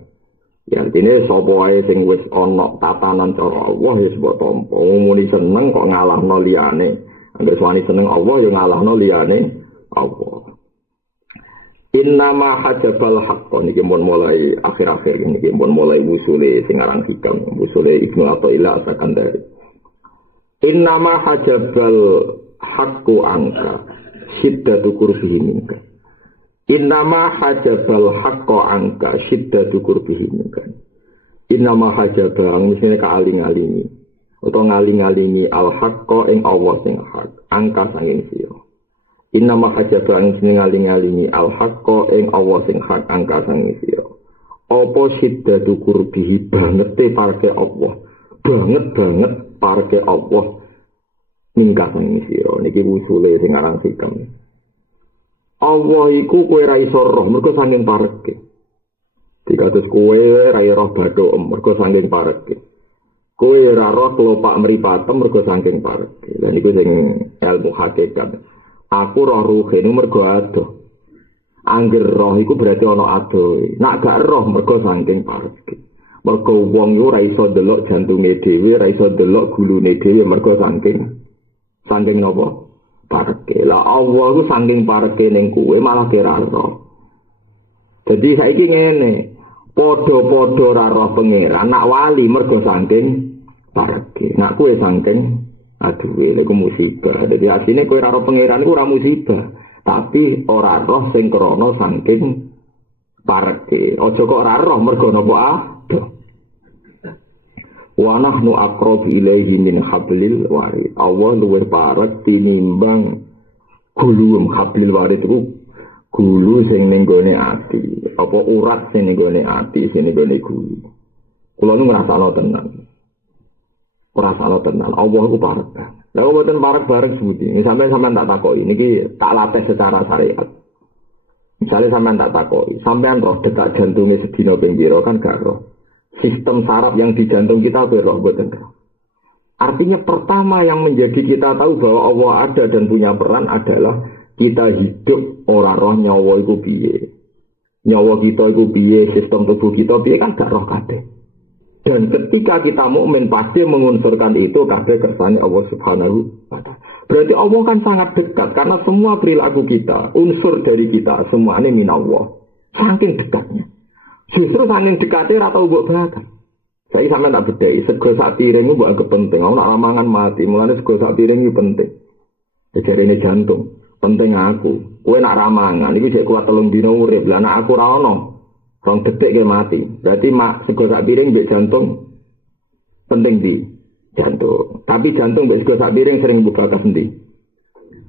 Ya artine sapa wae sing wis ana tatanan cara Allah ya sebab tampa. Muni seneng kok ngalahno liyane. Anggere wani seneng Allah ya ngalahno liyane Allah. Innama hajabal haqqa niki mun mulai akhir-akhir niki mun mulai usule sing aran hikam usule Ibnu Athaillah As-Sakandari. Innama hajabal haqqu anka syiddatu kurbihi minka. Innama hajabal haqqa anka syiddatu kurbihi minka. Innama hajabang misine kaaling-alingi utawa ngaling-alingi al haqqa ing Allah sing hak angka sanging sira. Innama hajaba ing sing ngaling-alingi al-haqqa ing Allah sing hak angka sang sira. Apa siddatu qurbihi bangete parke Allah. Banget parke Allah ningkah sang sira. Niki usule sing aran hikam. Allah iku kowe ra iso roh mergo saking parke. Dikados kowe ra roh bathuk mergo saking parke. Kowe ra roh kelopak mripatem mergo saking parke. Lah niku sing ilmu hakikat. Aku roh ruhe ini mergo adoh. Angger roh iku berarti ana adohe. Nak gak roh mergo saking parek. Mergo wong yo ora iso delok jantunge dhewe, ora iso delok gulune dhewe mergo saking napa? Pareke. Lah Allah ku saking pareke ning kuwe malah kira roh. Jadi saiki ngene, padha-padha ora roh pangeran, nak wali mergo saking pareke. Nak kuwe saking aduh iku musibah. Dadi asline kowe ora roh pangeran iku ora musibah, tapi ora roh sing krana saking pareke. Aja kok ora roh mergo napa adoh. Wa nahnu aqrabu ilaihi min hablil warid. Allah luwih parek tinimbang gulu hablil warid iku gulu sing ning gone ati. Apa urat sing ning gone ati, sing ning gone gulu. Kula nu ngrasakno tenan. Ngrasakno tenan. Allah iku parek. Lah mboten parek bareng sebuti. Sampeyan tak takoki niki tak latih secara syariat. Misalnya sampeyan tak takoki, sampeyan roh detak jantunge sedina ping pira kan gak roh. Sistem saraf yang di jantung kita beroh boten. Artinya pertama yang menjadi kita tahu bahwa Allah ada dan punya peran adalah kita hidup ora roh nyawa iku piye. Nyawa kita iku piye, sistem tubuh kita piye kan gak roh kabeh. Dan ketika kita mukmin pasti mengunsurkan itu kabeh kersane Allah Subhanahu wa taala. Berarti Allah kan sangat dekat karena semua perilaku kita, unsur dari kita semuanya minallah. Saking dekatnya. Justru saking dekatnya ora tau mbok bakal. Saiki sampean tak bedheki, sego sak piring mbok anggap penting. Ono nak mangan mati, mulane sego sak piring iki penting. Jarene jantung, penting aku. Kowe nak ramangan iku jek kuat 3 dina urip. Lah nek aku ora ono, 2 detik ke mati. Berarti sego sak piring mbek jantung penting di jantung. Tapi jantung mbek sego sak piring sering mbok bakas endi?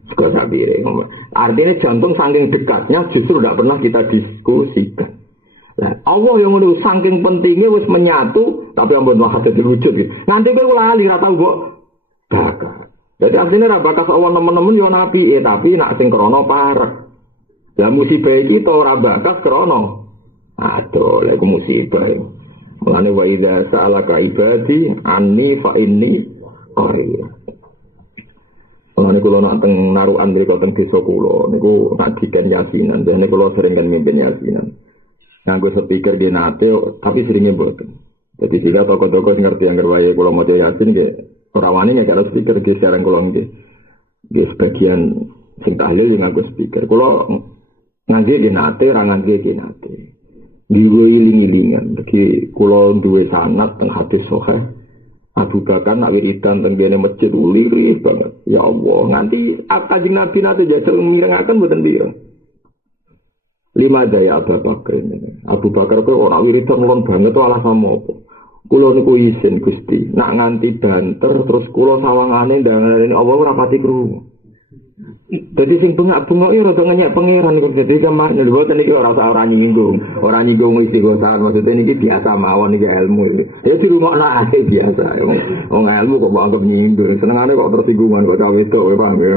Sego sak piring. Artinya jantung saking dekatnya justru tidak pernah kita diskusikan. Nah, Allah yang ngono saking pentingnya wis menyatu tapi ampun maha dadi wujud gitu. Nanti kowe lali ra tau mbok bakal. Jadi artinya ra bakas Allah nemen-nemen yo nabi tapi nak sing krana parek. Lah musibah iki to ora bakas krana aduh lha iku musibah. Mulane wa idza sa'alaka ibadi anni fa inni qarib. Mulane kula nak teng narukan mriku teng desa kula niku nak diken yasinan. Dene kula sering kan mimpin yasinan. Nganggo speaker di nate, tapi seringnya boten. Jadi sila toko-toko ngerti yang gerwaye kalau mau yasin ke orang wani nggak ada speaker di sekarang kalau di sebagian sing tahlil yang nganggo speaker. Kalau ngaji di nate, orang ngaji di nate. Diwe iling-ilingan. Jadi kalau dua sanad teng hadis sahih Abu Bakar nak wiridan teng dene masjid ulirih banget. Ya Allah, nganti Kanjeng Nabi nate jajal mirengaken boten pirang. 5 daya Abu Bakar ini. Abu Bakar itu orang wiridan melon banget itu alasan apa? Kulo niku isin Gusti. Nak nganti banter terus kulo sawangane ndangane Allah ora pati krungu. Dadi sing bengak-bengok iki rada ngenyek pangeran kok dadi kamane lho boten iki ora nyinggung. Ora nyinggung istighosah maksudnya niki biasa mawon iki ilmu. Ya dirungokno ae biasa. Wong ilmu kok mbok anggap nyinggung. Senengane kok tersinggungan kok cawe wedok kowe paham ya.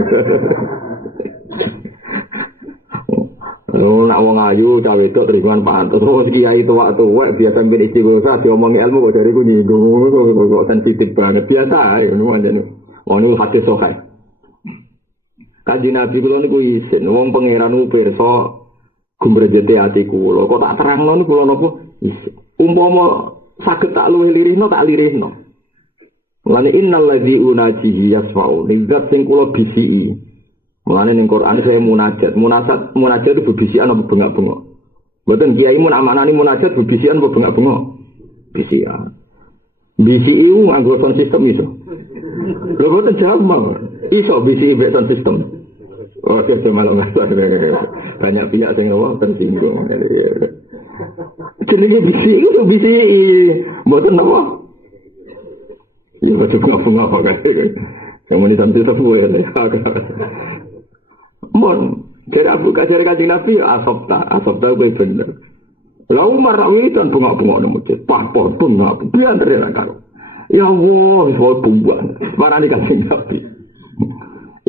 Nak wong ayu cawe itu teriman pantes. Terus kiai tuwek biasa mbek istighosah diomongi ilmu kok dari ku nyinggung kok sensitif banget biasa ngono anjene. Wong niku hadis sahih. Kanjeng Nabi kula niku isin wong pangeran pirsa gumrejete ati kula. Kok tak terangno niku kula napa isin. Umpama saged tak luwih lirihno tak lirihno. Mulane innal ladzi unajihi yasfa'u. Zat sing kula bisiki. Mulane ning Quran saya munajat itu bebisikan apa bengak-bengok. Mboten kiai mun amanani munajat bebisikan apa bengak-bengok. Bisikan. Bisi iku nganggo sound system iso. Lho mboten jamak. Iso bisi mbek sound system. Oh, kita malah banyak pihak sing tersinggung. Jenenge bisi iku bisi mboten napa. Ya baca bengak-bengok kok. Kamu ni sampai sepuh ya. Mon, jadi Abu Bakar Kanjeng Nabi asopta gue bener. Lah Umar nak wiridan bengak-bengok nang masjid, pahpor bengak, biar terima karo. Ya Allah, wis wae buang. Marani Kanjeng Nabi.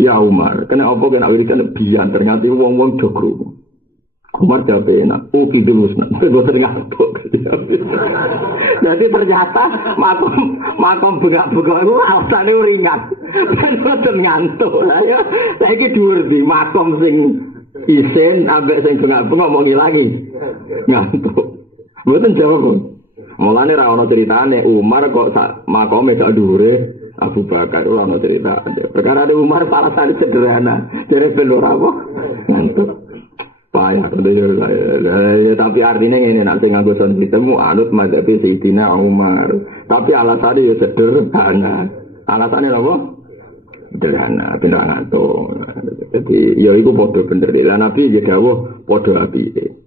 Ya Umar, kena apa kena wiridan biar ternyata wong-wong do krungu. Umar jawab enak, oke dulu senang, gue sering ngantuk. Jadi ternyata makom bengak-bengak itu alasannya ringan. Dan gue sering ngantuk. Saya ini dhuwur di makom sing Isin ambek sing bengak-bengok mau ngilangi. Ngantuk. Mboten jawab. Mulane ra ono critane Umar kok sak makome sak dhuwure Abu Bakar ora ono cerita. Perkara ada Umar alasan sederhana. Jare ben ora apa. Ngantuk. Payah tapi artinya ngene nek sing nganggo son ditemu anut mazhab Sayyidina Umar. Tapi alasannya ya sederhana. Alasannya apa? Sederhana, ben ora ngantuk. Jadi ya iku padha bener. Lah Nabi ya dawuh padha apike.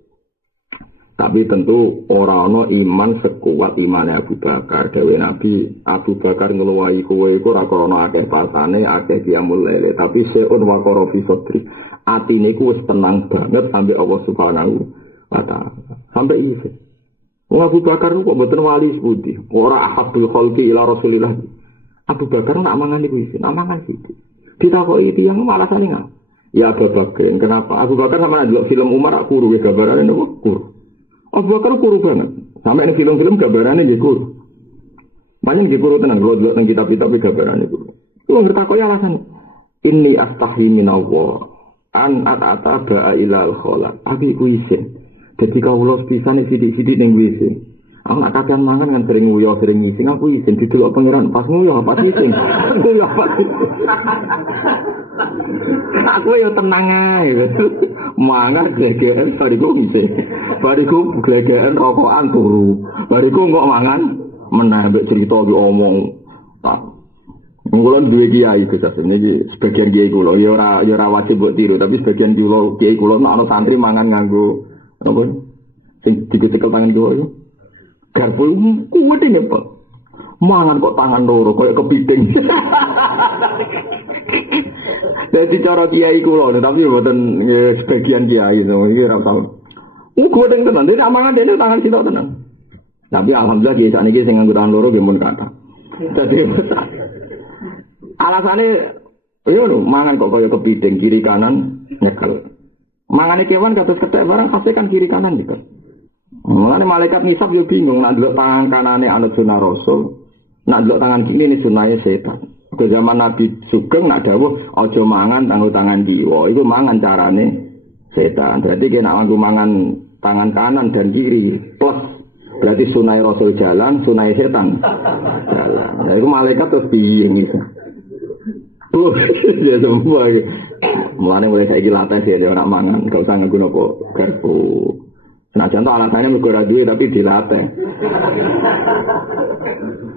Tapi tentu orang-orang iman sekuat imannya Abu Bakar. Dewi Nabi Abu Bakar ngeluai kowe iku ora krana akeh partane, akeh qiyamul lail, tapi seun wa qara fi sadri. Atine ku wis tenang banget sampai Allah Subhanahu wa taala. Sampai iki. Wong Abu Bakar kok mboten wali sepundi. Ora ahadul khalqi ila Rasulillah. Abu Bakar nak mangan iku isin, nak mangan sithik. Ditakoki tiyang malah saling. Ya Abu Bakar, kenapa? Abu Bakar sama ndelok film Umar aku kuru gambarane nopo? Kuru. Abu Bakar kuru banget. Sampai ini film-film gambarannya dia kuru. Banyak dia kuru tenang. Kalau dilihat kitab-kitab gambarannya kuru. Itu ngerti alasan. Inni astahi minallah. An at-ata ba'a ilal khola. Abi ku isin. Jadi kalau lo bisa nih sidik-sidik yang isin. Aku nak kajian mangan kan sering nguyah, sering ngising. Aku isin. Duduk pengiran. Pas nguyah, pas isin. Nguyah, pas isin. Aku ya tenang aja. Mangan glegean bariku ngisi. Bariku glegean rokokan turu. Bariku kok mangan meneh mbek cerita ki omong. Tak. Mula duwe kiai Gus Asim niki sebagian kiai kula ya ora wajib mbok tiru tapi sebagian kula kiai kula nek ana santri mangan nganggo apa sing diketekel tangan kula iku. Garpu kuwede nek Pak. Mangan kok tangan loro koyo kepiting. Jadi cara kiai kula tapi mboten sebagian kiai to iki ora tau. Kuwi tenan dene amangan dene tangan sitok tenan. Tapi alhamdulillah kiai sakniki sing nganggo tangan loro nggih mun kathah. Dadi alasane yo mangan kok koyo kepiting kiri kanan nyekel. Mangane kewan kados kethek barang khase kan kiri kanan nyekel. Mulane malaikat ngisap yo bingung nak ndelok tangan kanane anut sunah Rasul, nak ndelok tangan kiri ini sunahe setan. Ke zaman Nabi Sugeng nak dawuh aja mangan kanggo tangan kiwa, iku mangan carane setan. Berarti kena nganggo mangan tangan kanan dan kiri plus berarti sunai Rasul jalan, sunai setan jalan. Nah, itu malaikat terus piye gitu. Ya semua. Mulane mulai saiki latih ya ora mangan, gak usah nganggo napa garpu. Senajan to alasannya mergo ora duwe tapi dilatih.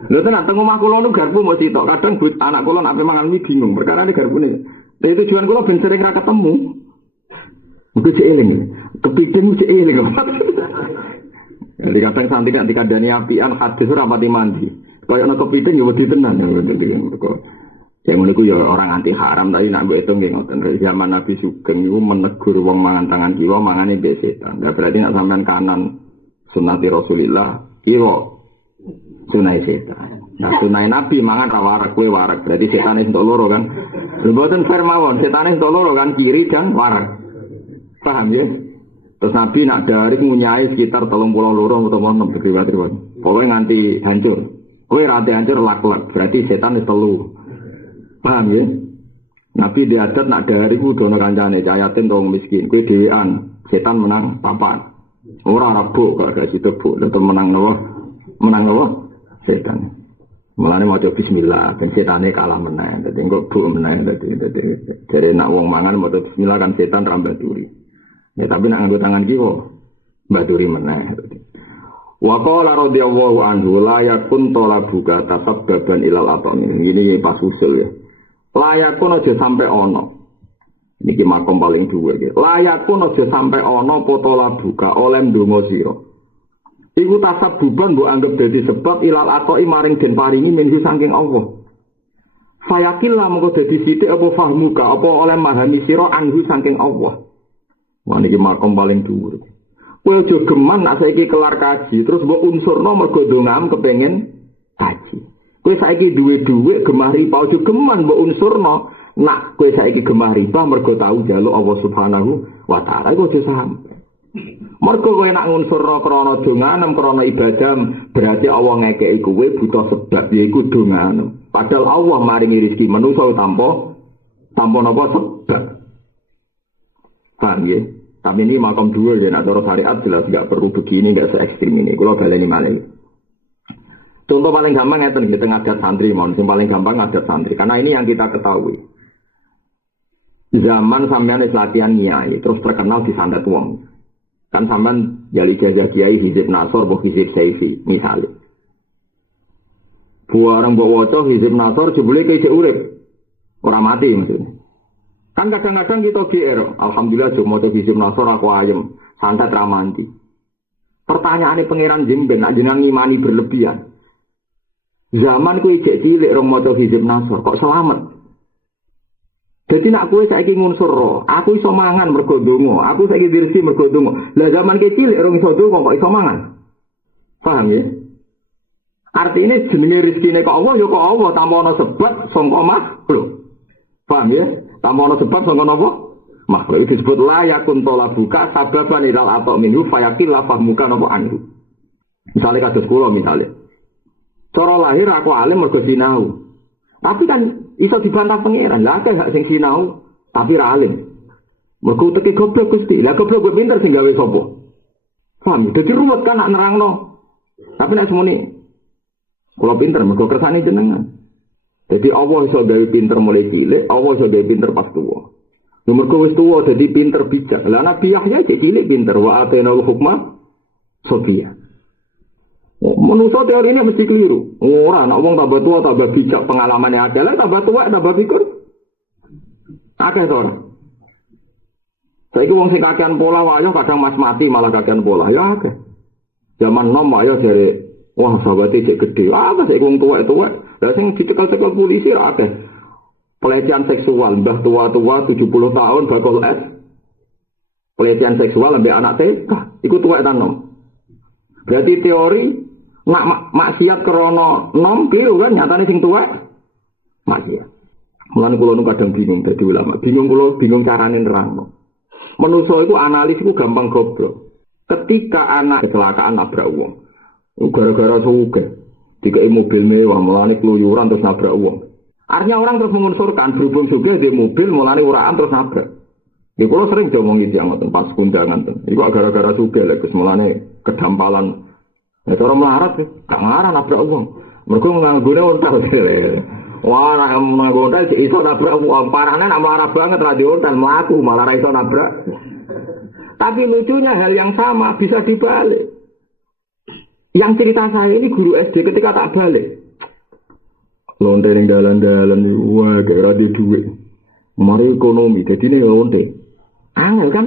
Lho tenan teng omah kula nu garpu mesti sitok. Kadang anak kula nek mangan mie bingung perkara iki garpune. Lah tujuan kula ben sering ra ketemu. Mesti cek eling. Kepiting cek eling. Jadi kadang santri nek dikandani apian hadis ora pati mandi. Kaya ana kepiting ya wedi tenan ya. Yang menurutku ya orang anti haram tapi nak mbok hitung nggih ngoten. Zaman Nabi Sugeng niku menegur wong mangan tangan kiwa mangane mbek setan. Lah berarti nek sampean kanan sunnati Rasulillah, kiwa sunai setan. Nah sunai Nabi mangan ra warak kowe warak. Berarti setane entuk loro kan. Lha mboten fair mawon, setane entuk loro kan kiri dan warak. Paham ya? Terus Nabi nak dari ngunyai sekitar 32 utawa 6 riwayat. Pokoke nganti hancur. Kowe ra hancur lak-lak, berarti setan wis telu. Paham ya? Nabi diadat nak dari ku dono kancane cayatin tong miskin. Kowe dhewean, setan menang papan. Ora rabuk kok gak situ bu, tetep menang nopo? Menang nopo? Setan. Mulane maca bismillah, ben setane kalah meneh. Dadi engko bu meneh dadi jare nak wong mangan maca bismillah kan setan ra mbaturi. Ya tapi nak nganggo tangan kiwa mbaturi meneh. Wa qala radhiyallahu anhu la yakun talabuka tasabbaban ilal atami. Ini pas usul ya. Layakun aja sampai ono. Niki makom paling dhuwur iki. Layakun aja sampai ono potola buka oleh ndonga sira. Iku tasabbuban mbok anggap dadi sebab ilal atoi maring den paringi minhu saking Allah. Fayakillah mongko dadi sithik apa fahmuka apa oleh mahami sira anhu saking Allah. Wah niki makom paling dhuwur. Kowe aja geman nek saiki kelar kaji terus mbok unsurno mergo ndongam kepengin kaji. Kowe saiki duwe dhuwit gemah riba aja geman mbok unsurno nak kowe saiki gemah riba mergo tau njaluk Allah Subhanahu wa taala iku aja sampe. Mergo kowe nak ngunsurno krana donganem krana ibadah berarti Allah ngekeki kowe butuh sebab yaiku donganem. Padahal Allah maringi rezeki manusa tanpa napa sebab. Paham ya? Tapi ini makam dua ya, nak cara syariat jelas nggak perlu begini, nggak se ekstrim ini. Kalau baleni malah. Contoh paling gampang ya di tengah adat santri, mohon yang paling gampang adat santri. Karena ini yang kita ketahui. Zaman sampean latihan nyai, terus terkenal di santet wong. Kan sampean jali jajah kiai hizib nasor, buh hizib saifi, misalnya. Buarang bawa waca hizib nasor, jebule kayak urip, orang mati maksudnya. Kan kadang-kadang kita GR, alhamdulillah cuma mau hizib nasor aku ayem, santet ramanti. Pertanyaannya pangeran jemben, nak jenang ngimani berlebihan. Zaman ku ijek cilik rong maca hizib nasor kok selamat. Jadi nak kowe saiki ngunsur roh, aku iso mangan mergo ndonga, aku saiki dirsi mergo ndonga. Lah zaman kecil rong iso ndonga kok iso mangan. Paham ya? Artinya jenenge rezekine kok Allah ya kok Allah tanpa ana sebab sangka makhluk. Paham ya? Tanpa ana sebab sangka napa? Makhluk itu disebut la yakun talabuka sababan ilal atau minhu fayaqil la fahmuka napa anhu. Misalnya kados kula misalnya. Cara lahir aku alim mergo sinau. Tapi kan iso dibantah pangeran. Lah akeh hak sing sinau tapi ra alim. Mergo teke goblok Gusti. Lah goblok gue pinter sing gawe sapa? Paham? Dadi ruwet kan nak nerangno. Tapi nek semene kula pinter mergo kersane jenengan. Jadi Allah iso gawe pinter mulai cilik, Allah iso gawe pinter pas tuwa. Mergo wis tuwa dadi pinter bijak. Lah Nabi Yahya cek cilik pinter wa atainal hukma sabiyya. Menurut teori ini mesti keliru. Orang nak wong tambah tua tambah bijak pengalamannya ada lah tambah tua tambah pikir. Akeh to ora. Saiki wong sing kakean pola wayo kadang mas mati malah kakean pola ya akeh. Zaman nom wayo jare wah sahabate cek gede. Apa sik wong tuwek-tuwek. Lah sing dicekel-cekel polisi ra akeh. Pelecehan seksual mbah tua-tua 70 tahun bakul S. Pelecehan seksual ambek anak TK. Iku tuwek ta nom. Berarti teori nak maksiat krana nom keliru kan nyatane sing tuwek maksiat. Mulane kula nu kadang bingung dadi ulama. Bingung carane nerangno. Manusa iku analis iku gampang goblok. Ketika anak kecelakaan nabrak wong, gara-gara sugih, dikei mobil mewah mulane keluyuran terus nabrak wong. Artinya orang terus mengunsurkan berhubung sugih di mobil mulane uraan terus nabrak. Ya kula sering diomongi tiyang ngoten pas kundangan ten. Iku gara-gara sugih lek mulane kedampalan. Ya cara melarat sih, gak ngarah nabrak wong. Mergo nganggone ontal. Wah, nek nganggo ontal iso nabrak wong. Parahne nek melarat banget ra di ontal mlaku malah ra iso nabrak. Tapi lucunya hal yang sama bisa dibalik. Yang cerita saya ini guru SD ketika tak balik. Lonte ning dalan-dalan wah gak ra di duit. Mari ekonomi dadine lonte. Angel kan?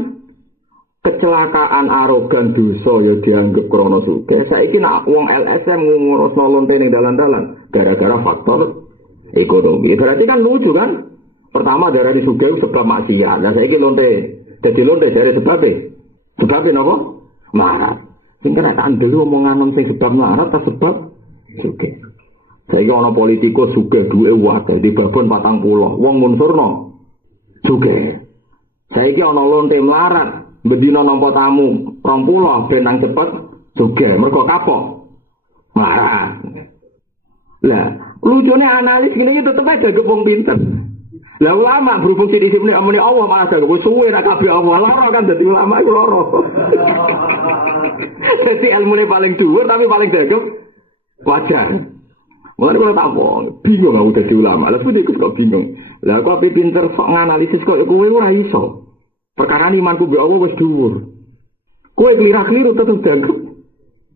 Kecelakaan arogan dosa ya dianggap krana sugih. Saiki nek wong LSM ngurusno lonte ning dalan-dalan gara-gara faktor ekonomi. Berarti kan lucu kan? Pertama darah di sugih sebab maksiat. Lah saiki lonte dadi lonte dari sebabe. Sebabe napa? Melarat. Sing kena tak ndelu omongan sing sebab melarat ta sebab sugih. Saiki ana politikus sugih duwe wae di babon 40. Wong ngunsurno sugih. Saiki ana lonte melarat. Bedino nampa tamu 20 ben nang cepet sugih mergo kapok marah. Lah lucune analis ngene iki tetep aja gepung pinter. Lah ulama berhubung sithik muni amune Allah malah jago suwe nek kabeh Allah lara kan dadi ulama iku lara. Dadi ilmune paling dhuwur tapi paling dagem wajar. Mulane kula tak bingung aku dadi ulama. Lah sudah kok bingung. Lah kok ape pinter sok nganalisis kok kowe ora iso. Perkara imanku mbek Allah wis dhuwur. Kowe kelirah-keliru tetep dagem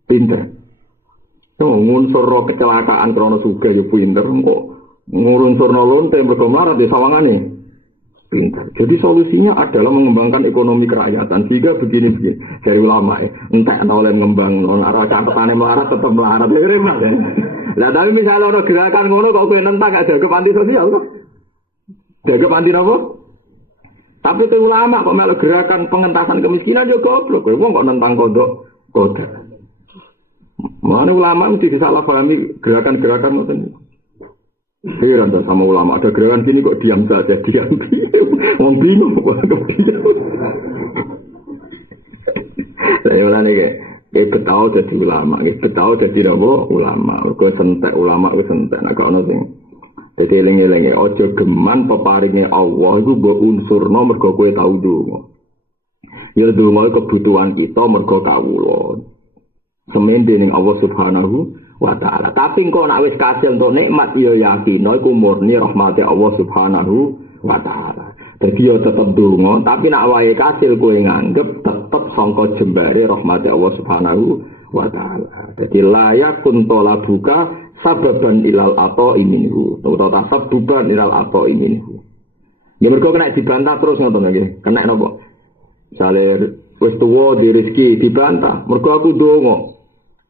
pinter. Ngunsur kecelakaan krana sugih yo pinter kok ngurunsurno lonte mergo mlarat di sawangane pinter. Jadi solusinya adalah mengembangkan ekonomi kerakyatan sehingga begini-begini. Dari ulama entek oleh ngembang ora catetane melarat tetep melarat repot ya. Lah tapi misalnya ono gerakan ngono kok kowe nentang gak dagem anti sosial kok. Dagem anti napa? Tapi ke ulama kok melok gerakan pengentasan kemiskinan yo goblok. Wong kok nentang kodok. Mana ulama mesti disalahpahami gerakan-gerakan ngoten. Heran dah sama ulama ada gerakan gini kok diam saja diam. Wong bingung kok diam. Saya ulane kayak betau jadi ulama, betau jadi apa ulama. Kok sentek ulama kok sentek nek ana sing dadi eling-elinge aja geman peparinge Allah iku mbok unsurno mergo kowe tau ndonga. Ya donga kebutuhan kita mergo kawula. Semen dening Allah Subhanahu wa taala. Tapi engko nek wis kasil untuk nikmat ya yakin iku murni rahmate Allah Subhanahu wa taala. Dadi ya tetep donga, tapi nek wae kasil kowe nganggep tetep sangka jembare rahmate Allah Subhanahu wa taala. Dadi layak kuntola buka sababan ilal ato iminhu. Utawa sababan ilal ato iminhu. Ya mergo kena dibantah terus ngoten nggih. Kena napa? Saler wis tuwa di rezeki dibantah. Mergo aku donga.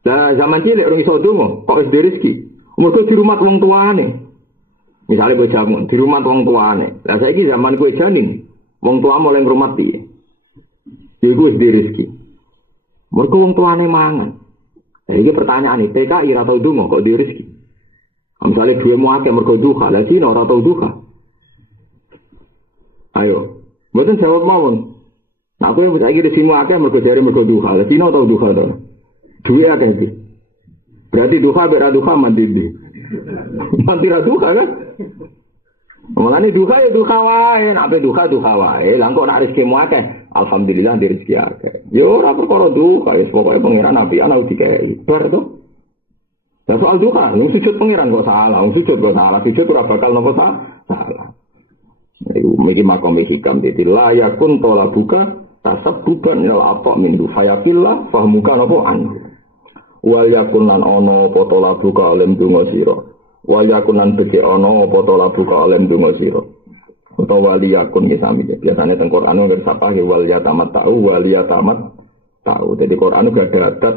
Lah zaman cilik orang iso donga, kok wis di rezeki. Mergo di rumah wong tuane. Misale kowe jamu di rumah wong tuane. Lah saiki zaman kowe janin, wong tua mulai ngrumati. Iku wis di rezeki. Mergo wong tuane mangan. Lah iki pertanyaan iki, PKI ora tau donga kok di rezeki. Misale duwemu akeh mergo duha, lah Cina ora tau duha. Ayo, mboten jawab mawon. Nah, aku yang saiki rezekimu akeh mergo jare mergo duha. Lah Cina tau duha to. Duwe akeh iki. Berarti duha beda duha mandi ndi. Mandi ra duha kan? Mulane duha ya duha wae, nek duha wae. Lah kok nek rezekimu akeh, alhamdulillah di rezeki akeh. Yo ora perkara duha, wis pokoke pangeran api ana dikeki. Bar to. Lah soal duha, wong sujud pangeran kok salah, wong sujud kok salah, sujud ora bakal nopo salah. Iki makom hikam dadi layakun tola buka tasabbuban ilal apa min fayaqilla fahmuka napa anhu wal yakun lan ana apa tola buka alim donga sira wal yakun lan becik ana apa tola buka alim donga sira utawa wali yakun ki sami biasane teng Quran nggih sapa wal yatamat tau dadi Quran uga ada adat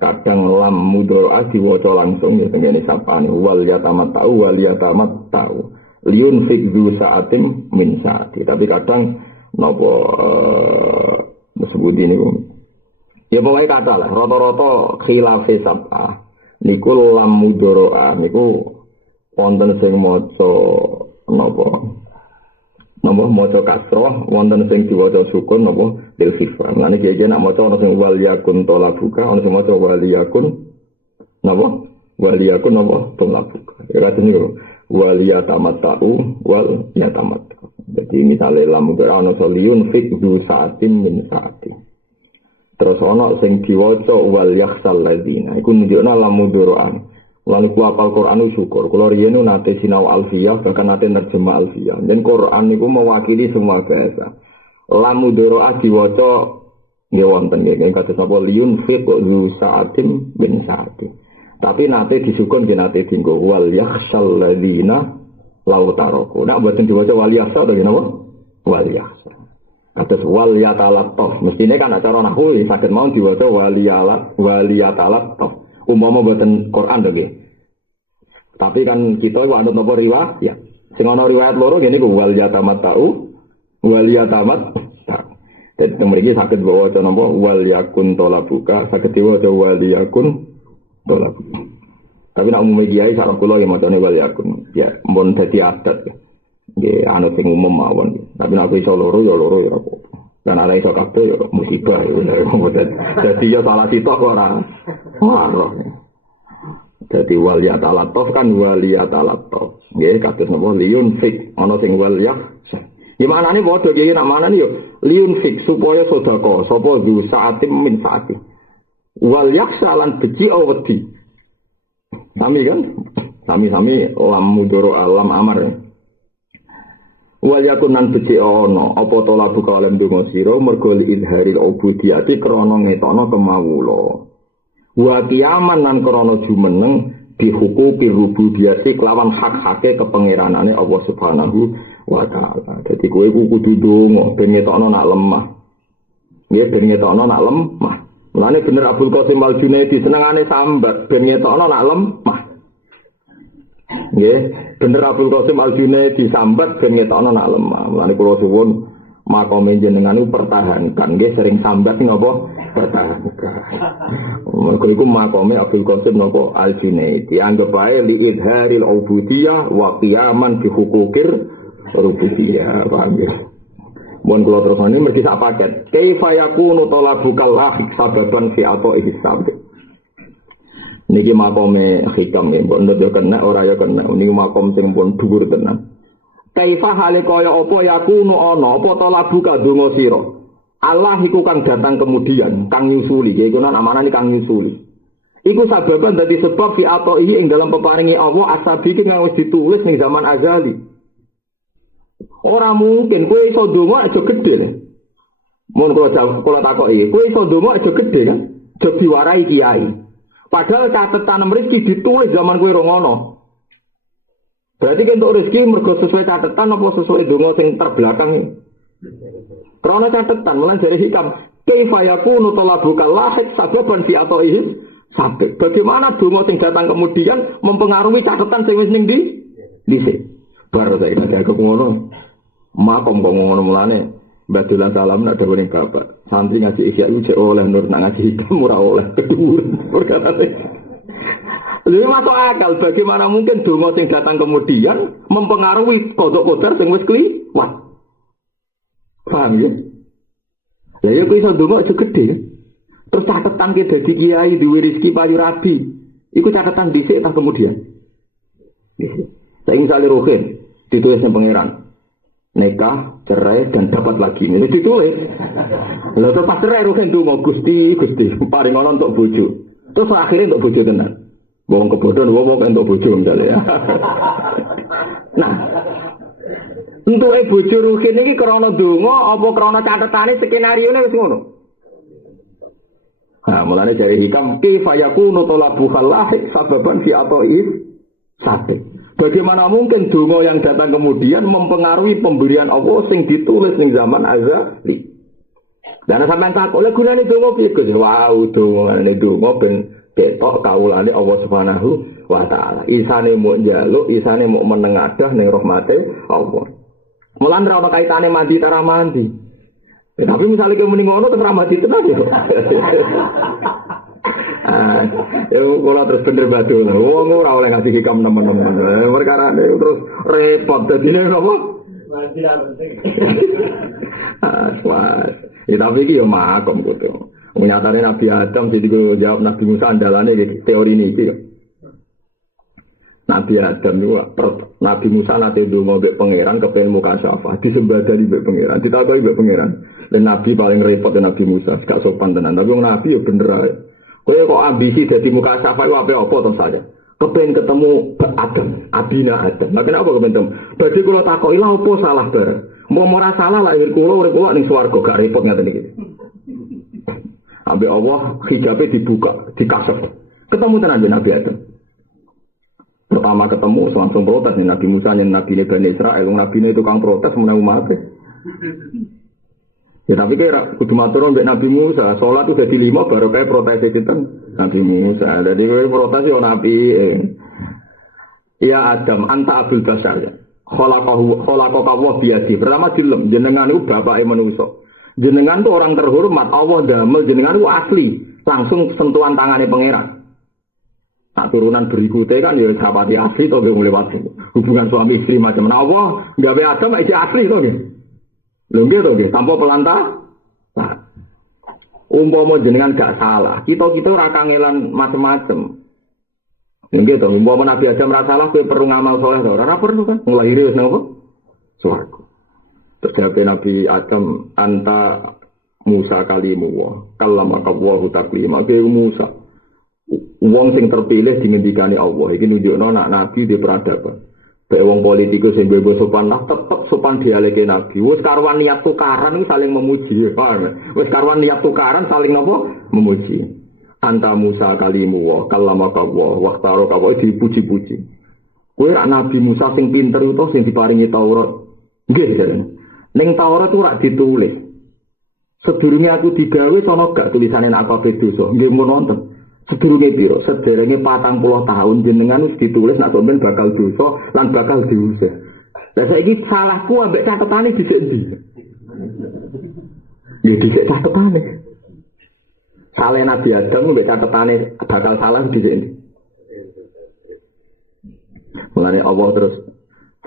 kadang lam mudhara diwaca langsung ya tengene sapane wal yatamat tau liun fikdu saatim min saati. Tapi kadang nopo disebut ini ya pokoknya kata lah rata-rata khilafe sab'ah niku lam mudoro'a niku wonten sing maca nopo maca kasroh wonten sing diwaca sukun nopo lil khifah. Lan iki nak maca ana sing wal yakun talabuka ana sing maca wal yakun nopo talabuka. Ya katene niku wal yatamatta'u wal yatamatta'u. Jadi misalnya lam ana soliyun fikdu saatin min saati. Terus ana sing diwaca wal yakhsal ladzina. Iku nunjukna lam mudhara'a. Lan ku apal Quran syukur. Kula riyen nate sinau alfiyah bahkan nate nerjemah alfiyah. Dan Quran niku mewakili semua bahasa. Lam mudhara'a diwaca nggih wonten nggih kados napa liyun fikdu saatin min saati. Tapi nate disukun ki nate dinggo wal yakhsal ladzina law taraku. Nek mboten diwaca wal yakhsal to napa? Wal yakhsal. Kados wal yatalattaf. Mestine kan acara nahwu saged mau diwaca wal yatalattaf. Umpama mboten Quran to nggih. Tapi kan kita iku anut napa riwayat? Ya. Sing ana riwayat loro ngene iku wal yatamatta'u wal yatamat. Dadi mriki saged waca napa wal yakun talabuka, saged diwaca wal yakun tolak. Tapi nak umum kiai sareng kula yang macane wal yakun. Ya, mun dadi adat. Nggih, anu sing umum mawon. Tapi nek iso loro ya ora apa-apa. Lan ana iso kabeh ya musibah ya. Dadi ya salah sitok ora. Ora. Dadi wal yatalattaf kan wal yatalattaf. Nggih, kados napa liyun fik ana sing wal yak. Ya maknane padha kiai nak manane yo liyun fik supaya sedekah sapa zu saatim min saati. Wal yaksalan beci wedi. Sami kan? Sami-sami lam mudoro alam amar. Wal yakunan beci ana apa to labu kalem donga sira mergo idharil ubudiyati krana ngetokno kemawula. Wa kiaman lan krana jumeneng dihukuki rububiyati kelawan hak-hake kepengeranane Allah Subhanahu wa taala. Dadi kowe kudu donga ben ngetokno nak lemah. Nggih ben ngetokno nak lemah. Mulane bener Abdul Qasim Al-Junaidi senengane sambat ben ngetokno nak lemah. Nggih, bener Abdul Qasim Al-Junaidi sambat ben ngetokno nak lemah. Mulane kula suwun makome jenengan pertahankan nggih sering sambat napa pertahankan. Mergo iku makome Abdul Qasim napa Al-Junaidi anggap ae li idharil ubudiyah wa qiyaman bi hukukir rububiyah. Paham ya? Mohon kula terusane mergi sak paket. Kaifa yakunu talabukal lahik sababan fi atoi hisab. Niki makome hikam ya, mbok ndok yo kena ora yo kena. Niki makom sing pun dhuwur tenan. Kaifa hale kaya apa yakunu ana apa talabuka donga sira. Allah iku kang datang kemudian, kang nyusuli, iku nang amanane kang nyusuli. Iku sababan dadi sebab fi ataihi ing dalam peparingi Allah asabi ki kang wis ditulis ning zaman azali. Ora mungkin kowe iso ndonga aja gedhe lho. Mun kula takoki, kowe iso ndonga aja gedhe kan? Aja diwarai kiai. Padahal catatan rezeki ditulis zaman kowe rongono. Berarti kan untuk rezeki mergo sesuai catatan apa sesuai ndonga sing terbelakang. Karena catatan mulai dari hikam kaifa yakunu talabuka lahik sababan fi ataihi sabit. Bagaimana donga sing datang kemudian mempengaruhi catatan sing wis ning di dhisik. Baru saya aku ngono. Makom kok ngono mulane Badulan salam nak dawuh ning bapak. Santri ngaji isya iku cek oleh nur nak ngaji hikam ora oleh kedur. Perkatane. Lha masuk akal bagaimana mungkin donga sing datang kemudian mempengaruhi kodok-kodar sing wis kliwat. Paham ya? Lah ya kowe iso ndonga aja gedhe. Terus catatan ki dadi kiai duwe rezeki payu rabi. Iku catatan dhisik ta kemudian. Saiki misale rohin ditulis ning pangeran. Nikah, cerai dan dapat lagi. Ini ditulis. Lah terus pas cerai rohin ndonga Gusti paring ana untuk bojo. Terus akhirnya untuk bojo tenan. Wong kebodohan wong untuk bojo misale ya. Nah, untuk bojo ruhin iki krana donga apa krana catetane skenarione wis ngono. Ha, mulane jare hikam kaifa yakunu talabu khallahik sababan fi ata'is sabit. Bagaimana mungkin donga yang datang kemudian mempengaruhi pemberian Allah sing ditulis ning zaman azali. Dan sampean takok, lha gunane donga piye Gus? Wow, dongane donga ben ketok kawulane Allah Subhanahu wa taala. Isane mau njaluk, isane mau menengadah ning rahmate Allah. Mulan ora ana kaitane mandi tara mandi. Tapi misalnya kamu muni ngono terus mandi tenan ya. Ya kalau terus bener batu lah. Wong ora oleh ngasih hikam teman-teman. Perkara terus repot dadine apa? Mandi ra penting. Ya tapi iki yo makom kudu. Nyatane Nabi Adam jadi gue jawab Nabi Musa andalane teori ini iki. Nabi Adam juga, Nabi Musa nanti dulu mbek pangeran kepengen muka syafah, disembadani mbek pangeran, ditakoki mbek pangeran. Dan Nabi paling repot dan Nabi Musa, gak sopan tenan. Tapi Nabi ya bener ae. Kowe kok ambisi dadi muka syafah iku apa to saja. Kepengen ketemu Adam, abina Adam. Lah kenapa kepengen ketemu? Badhe kula takoki lha opo salah bareng. Mau ora salah lahir kula urip kula ning swarga gak repot ngaten iki. Ambek Allah hijabe dibuka, dikasef. Ketemu tenan Nabi Adam. Pertama ketemu langsung protes nih Nabi Musa nih Nabi Bani Israel, Nabi itu tukang protes mengenai umat. Ya tapi kira kudu matur mbek Nabi Musa, salat udah di 5 baru kayak protes itu Nabi Musa. Jadi kowe protes yo Nabi. Ya Adam, anta Abdul Basar. Khalaqaka wa biyadi. Pertama dilem jenengan itu bapake manusa. Jenengan tuh orang terhormat, Allah damel jenengan itu asli, langsung sentuhan tangannya pangeran. Nah, turunan berikutnya kan ya sahabat asli toh lewat hubungan suami istri macam mana Allah gawe Adam aja asli toh nggih. Lho nggih toh nggih tanpa pelantah. Nah, umpama jenengan gak salah, kita ora kangelan macam-macam. Nggih toh umpama Nabi Adam ora salah kowe perlu ngamal saleh to, ora perlu kan nglahiri wis nang apa? Swarga. Terjawab Nabi Adam anta Musa kalimu kallamaka wa taklima ke Musa. Wong sing terpilih dingendikani Allah iki nunjukno nak nabi di peradaban. Bae wong politikus sing bebo sopan lah tetep sopan dialeke nabi. Wis karuan niat tukaran iku saling memuji. Wis karuan niat tukaran saling napa? Memuji. Anta Musa kalimu wa kallamaka wa waqtaro kawa dipuji-puji. Kowe rak nabi Musa sing pinter utawa sing diparingi Taurat. Nggih jane. Ning Taurat ora ditulis. Sedurunge aku digawe sono gak tulisane apa dosa. Nggih mun wonten. Sedurunge piro? Sederenge 40 tahun jenengan wis ditulis nek sampean bakal dosa lan bakal diusir. Lah saiki salahku ambek catetane dhisik ndi? Ya dhisik catetane. Salah Nabi Adam ambek catetane bakal salah dhisik ndi? Mulane Allah terus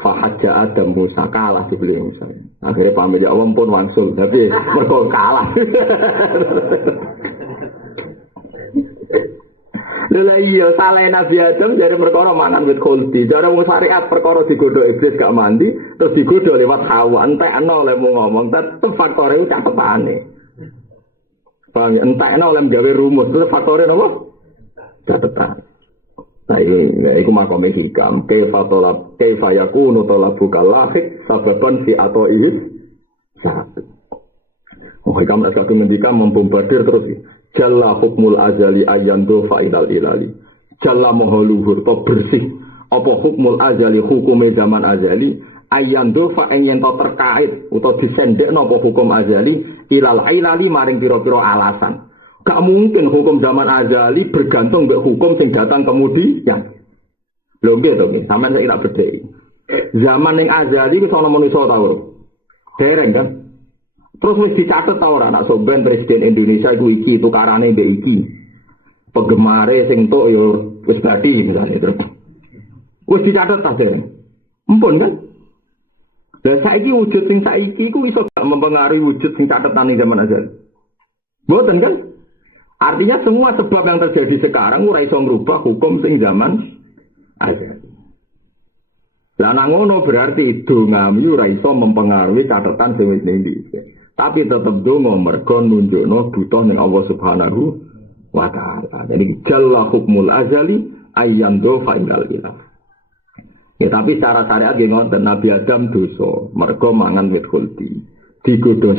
Fahajja Adam Musa kalah di beliau Musa. Akhirnya pamit Allah pun wangsul, tapi mereka kalah. Lha iya salah Nabi Adam dari perkara mangan wit khuldi. Cara wong syariat perkara digodhog iblis gak mandi, terus digodhog lewat Hawa. Entekno lek mau ngomong tetep faktore catetane. Paham ya? Entekno oleh gawe rumus terus faktore napa? Catatan. Iku makome hikam kaifa yakunu talabu kalahik sababan fi atoihis sabit. Hikam nak satu ngendika membombardir terus jalla hukmul azali ayandu fa'idal ilali jalla maha luhur to bersih apa hukmul azali hukume zaman azali ayandu fa'en yen to terkait utawa disendekno apa hukum azali ilal ilali maring pira-pira alasan. Gak mungkin hukum zaman azali bergantung mbek hukum sing datang kemudian. Lho nggih to nggih, sampeyan saiki tak bedheki. Zaman ning azali wis ana manusa ta ora? Dereng kan? Terus wis dicatet ta ora nek sampeyan presiden Indonesia iku iki tukarane mbek iki. Penggemare sing tok ya wis badi misale terus. Wis dicatet ta dereng? Empun kan? Lah saiki wujud sing saiki iku iso gak mempengaruhi wujud sing catetan ning zaman azali. Mboten kan? Artinya semua sebab yang terjadi sekarang ora iso ngrubah hukum sing zaman azali. Lah nang ngono berarti dongamu ora iso mempengaruhi catatan sing wis ning dhisik. Tapi tetep donga mergo nunjukno butuh ning Allah Subhanahu wa taala. Jadi jalla hukmul azali ayyando fa'inal ilah. Ya tapi secara syariat nggih ngoten Nabi Adam dosa mergo mangan wit khuldi. Digodho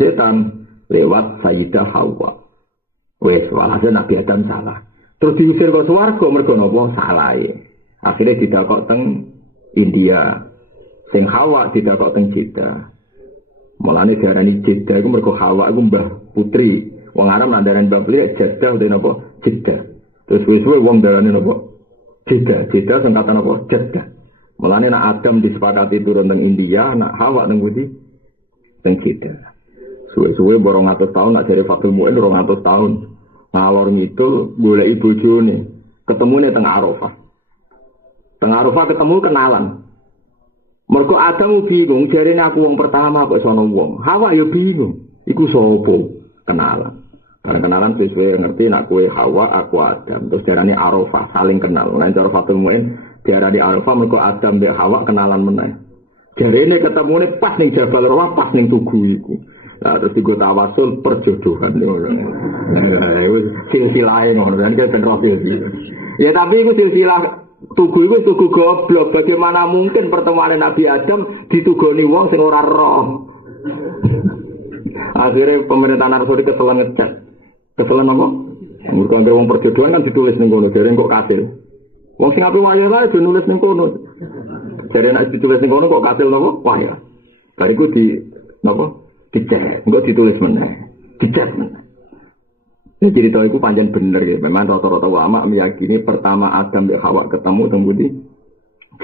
setan lewat Sayyidah Hawa. Wes walhasil Nabi Adam salah. Terus diusir ke swarga mergo napa salahe. Akhirnya didakok teng India. Sing Hawa didakok teng Jeddah. Mulane diarani Jeddah iku mergo Hawa iku mbah putri. Wong Arab nandharani mbah putri Jeddah utawa napa? Jeddah. Terus wis-wis wong darani napa? Jeddah sing kata napa? Jeddah. Mulane nek Adam disepakati turun teng India, nek Hawa teng pundi? Teng Jeddah. Suwe-suwe 200 tahun nak jare Fatul Mu'in 200 tahun. Ngalor ngidul goleki bojone. Ketemune teng Arafah. Teng Arafah ketemu kenalan. Mergo Adam bingung, jarene aku wong pertama kok sono wong. Hawa ya bingung. Iku sapa? Kenalan. Bareng kenalan sesuai ngerti nak kowe Hawa, aku Adam. Terus jarane Arafah saling kenal. Lan cara Fatul Mu'in diarani Arafah mergo Adam mbek Hawa kenalan meneh. Jarene ketemune pas ning Jabal Rahmah, pas ning tugu iku. Nah, terus digo tawasul perjodohan ngono. Nah, itu silsilahe ngono kan ben silsilah. Ya tapi itu silsilah tugu itu tugu goblok. Bagaimana mungkin pertemuan Nabi Adam ditugoni wong sing ora roh. Akhirnya pemerintahan Arab Saudi ketelan ngecat. Ketelan apa? Mergo anggere wong perjodohan kan ditulis ning kono, jare kok kasil. Wong sing ape wayah wae nulis ning kono. Jare nek ditulis ning kono kok kasil napa? Wayah. Bariku di napa? Dicet, enggak ditulis meneh, dicet meneh. Ini cerita itu panjang bener ya. Memang rata-rata ulama meyakini pertama Adam dan Hawa ketemu temudi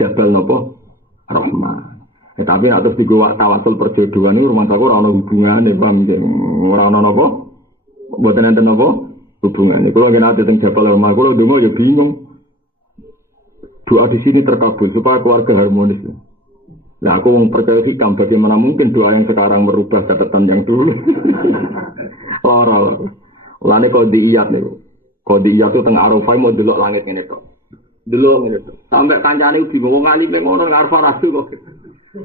Jabal nopo Rahman. Tapi nak terus digawa tawasul perjodohan ini rumah aku ora ono hubungane, Bang. Ora ono napa? Mboten enten napa hubungane. Kulo yen ate teng Jabal Rahman, kulo ndonga ya bingung. Doa di sini terkabul supaya keluarga harmonis. Nah aku percaya hikam bagaimana mungkin doa yang sekarang merubah catatan yang dulu. Loro. Lane kodiyat niku. Kodiyat itu teng Arafah mau delok langit ngene tok. Delok ngene tok. Sampai kancane bingung wong alime ngono nang Arafah rasul kok.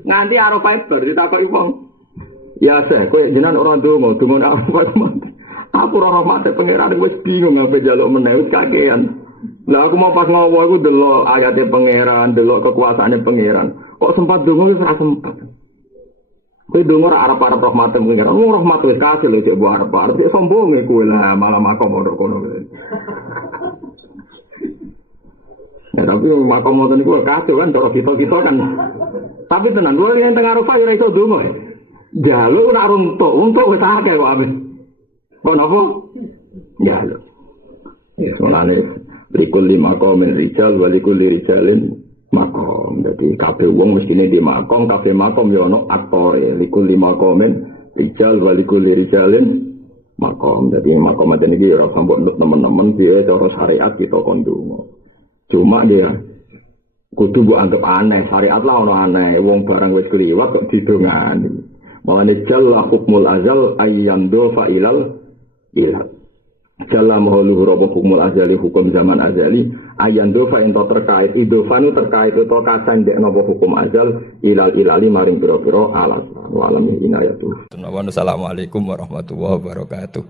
Nganti Arafah bar ditakoki wong. Ya seh, kowe jenengan ora ndonga Arafah. Aku ora rahmat pangeran wis bingung ngape njaluk meneh wis kakean. Lah aku mau pas ngowo aku delok ayate pangeran, delok kekuasaane pangeran. Kok sempat dongo wis ora sempat. Kowe dongo ora arep-arep rahmat pangeran. Wong rahmat wis kasil lho cek mbok arep-arep cek sombonge kowe lah malah makom ora kono. Ya tapi makom ngoten niku kacau kan cara kita kan. Tapi tenan lho yen teng Arafah ora iso dongo. Jaluk ora runtuk, untuk wis akeh kok amin. Kok napa? Jaluk. Ya soalane berikul 5 komen rijal walikul rijalin makom. Jadi kabeh wong mestine di makom, kabeh makom ya ono aktore. Likul 5 komen rijal walikul rijalin makom. Jadi makom aja niki ora sambok nut teman-teman piye cara syariat kita kon donga. Cuma dia kudu mbok anggap aneh, syariat lah ono aneh. Wong barang wis kliwat kok didongani. Mulane jalla hukmul azal ayyando fa'ilal ilal. Dalam huluhur apa hukumul azali hukum zaman azali ayan dofa ento terkait idofanu terkait itu kasan dek nopo hukum azal ilali maring biro-biro alas walam inayatuh. Assalamualaikum warahmatullahi wabarakatuh.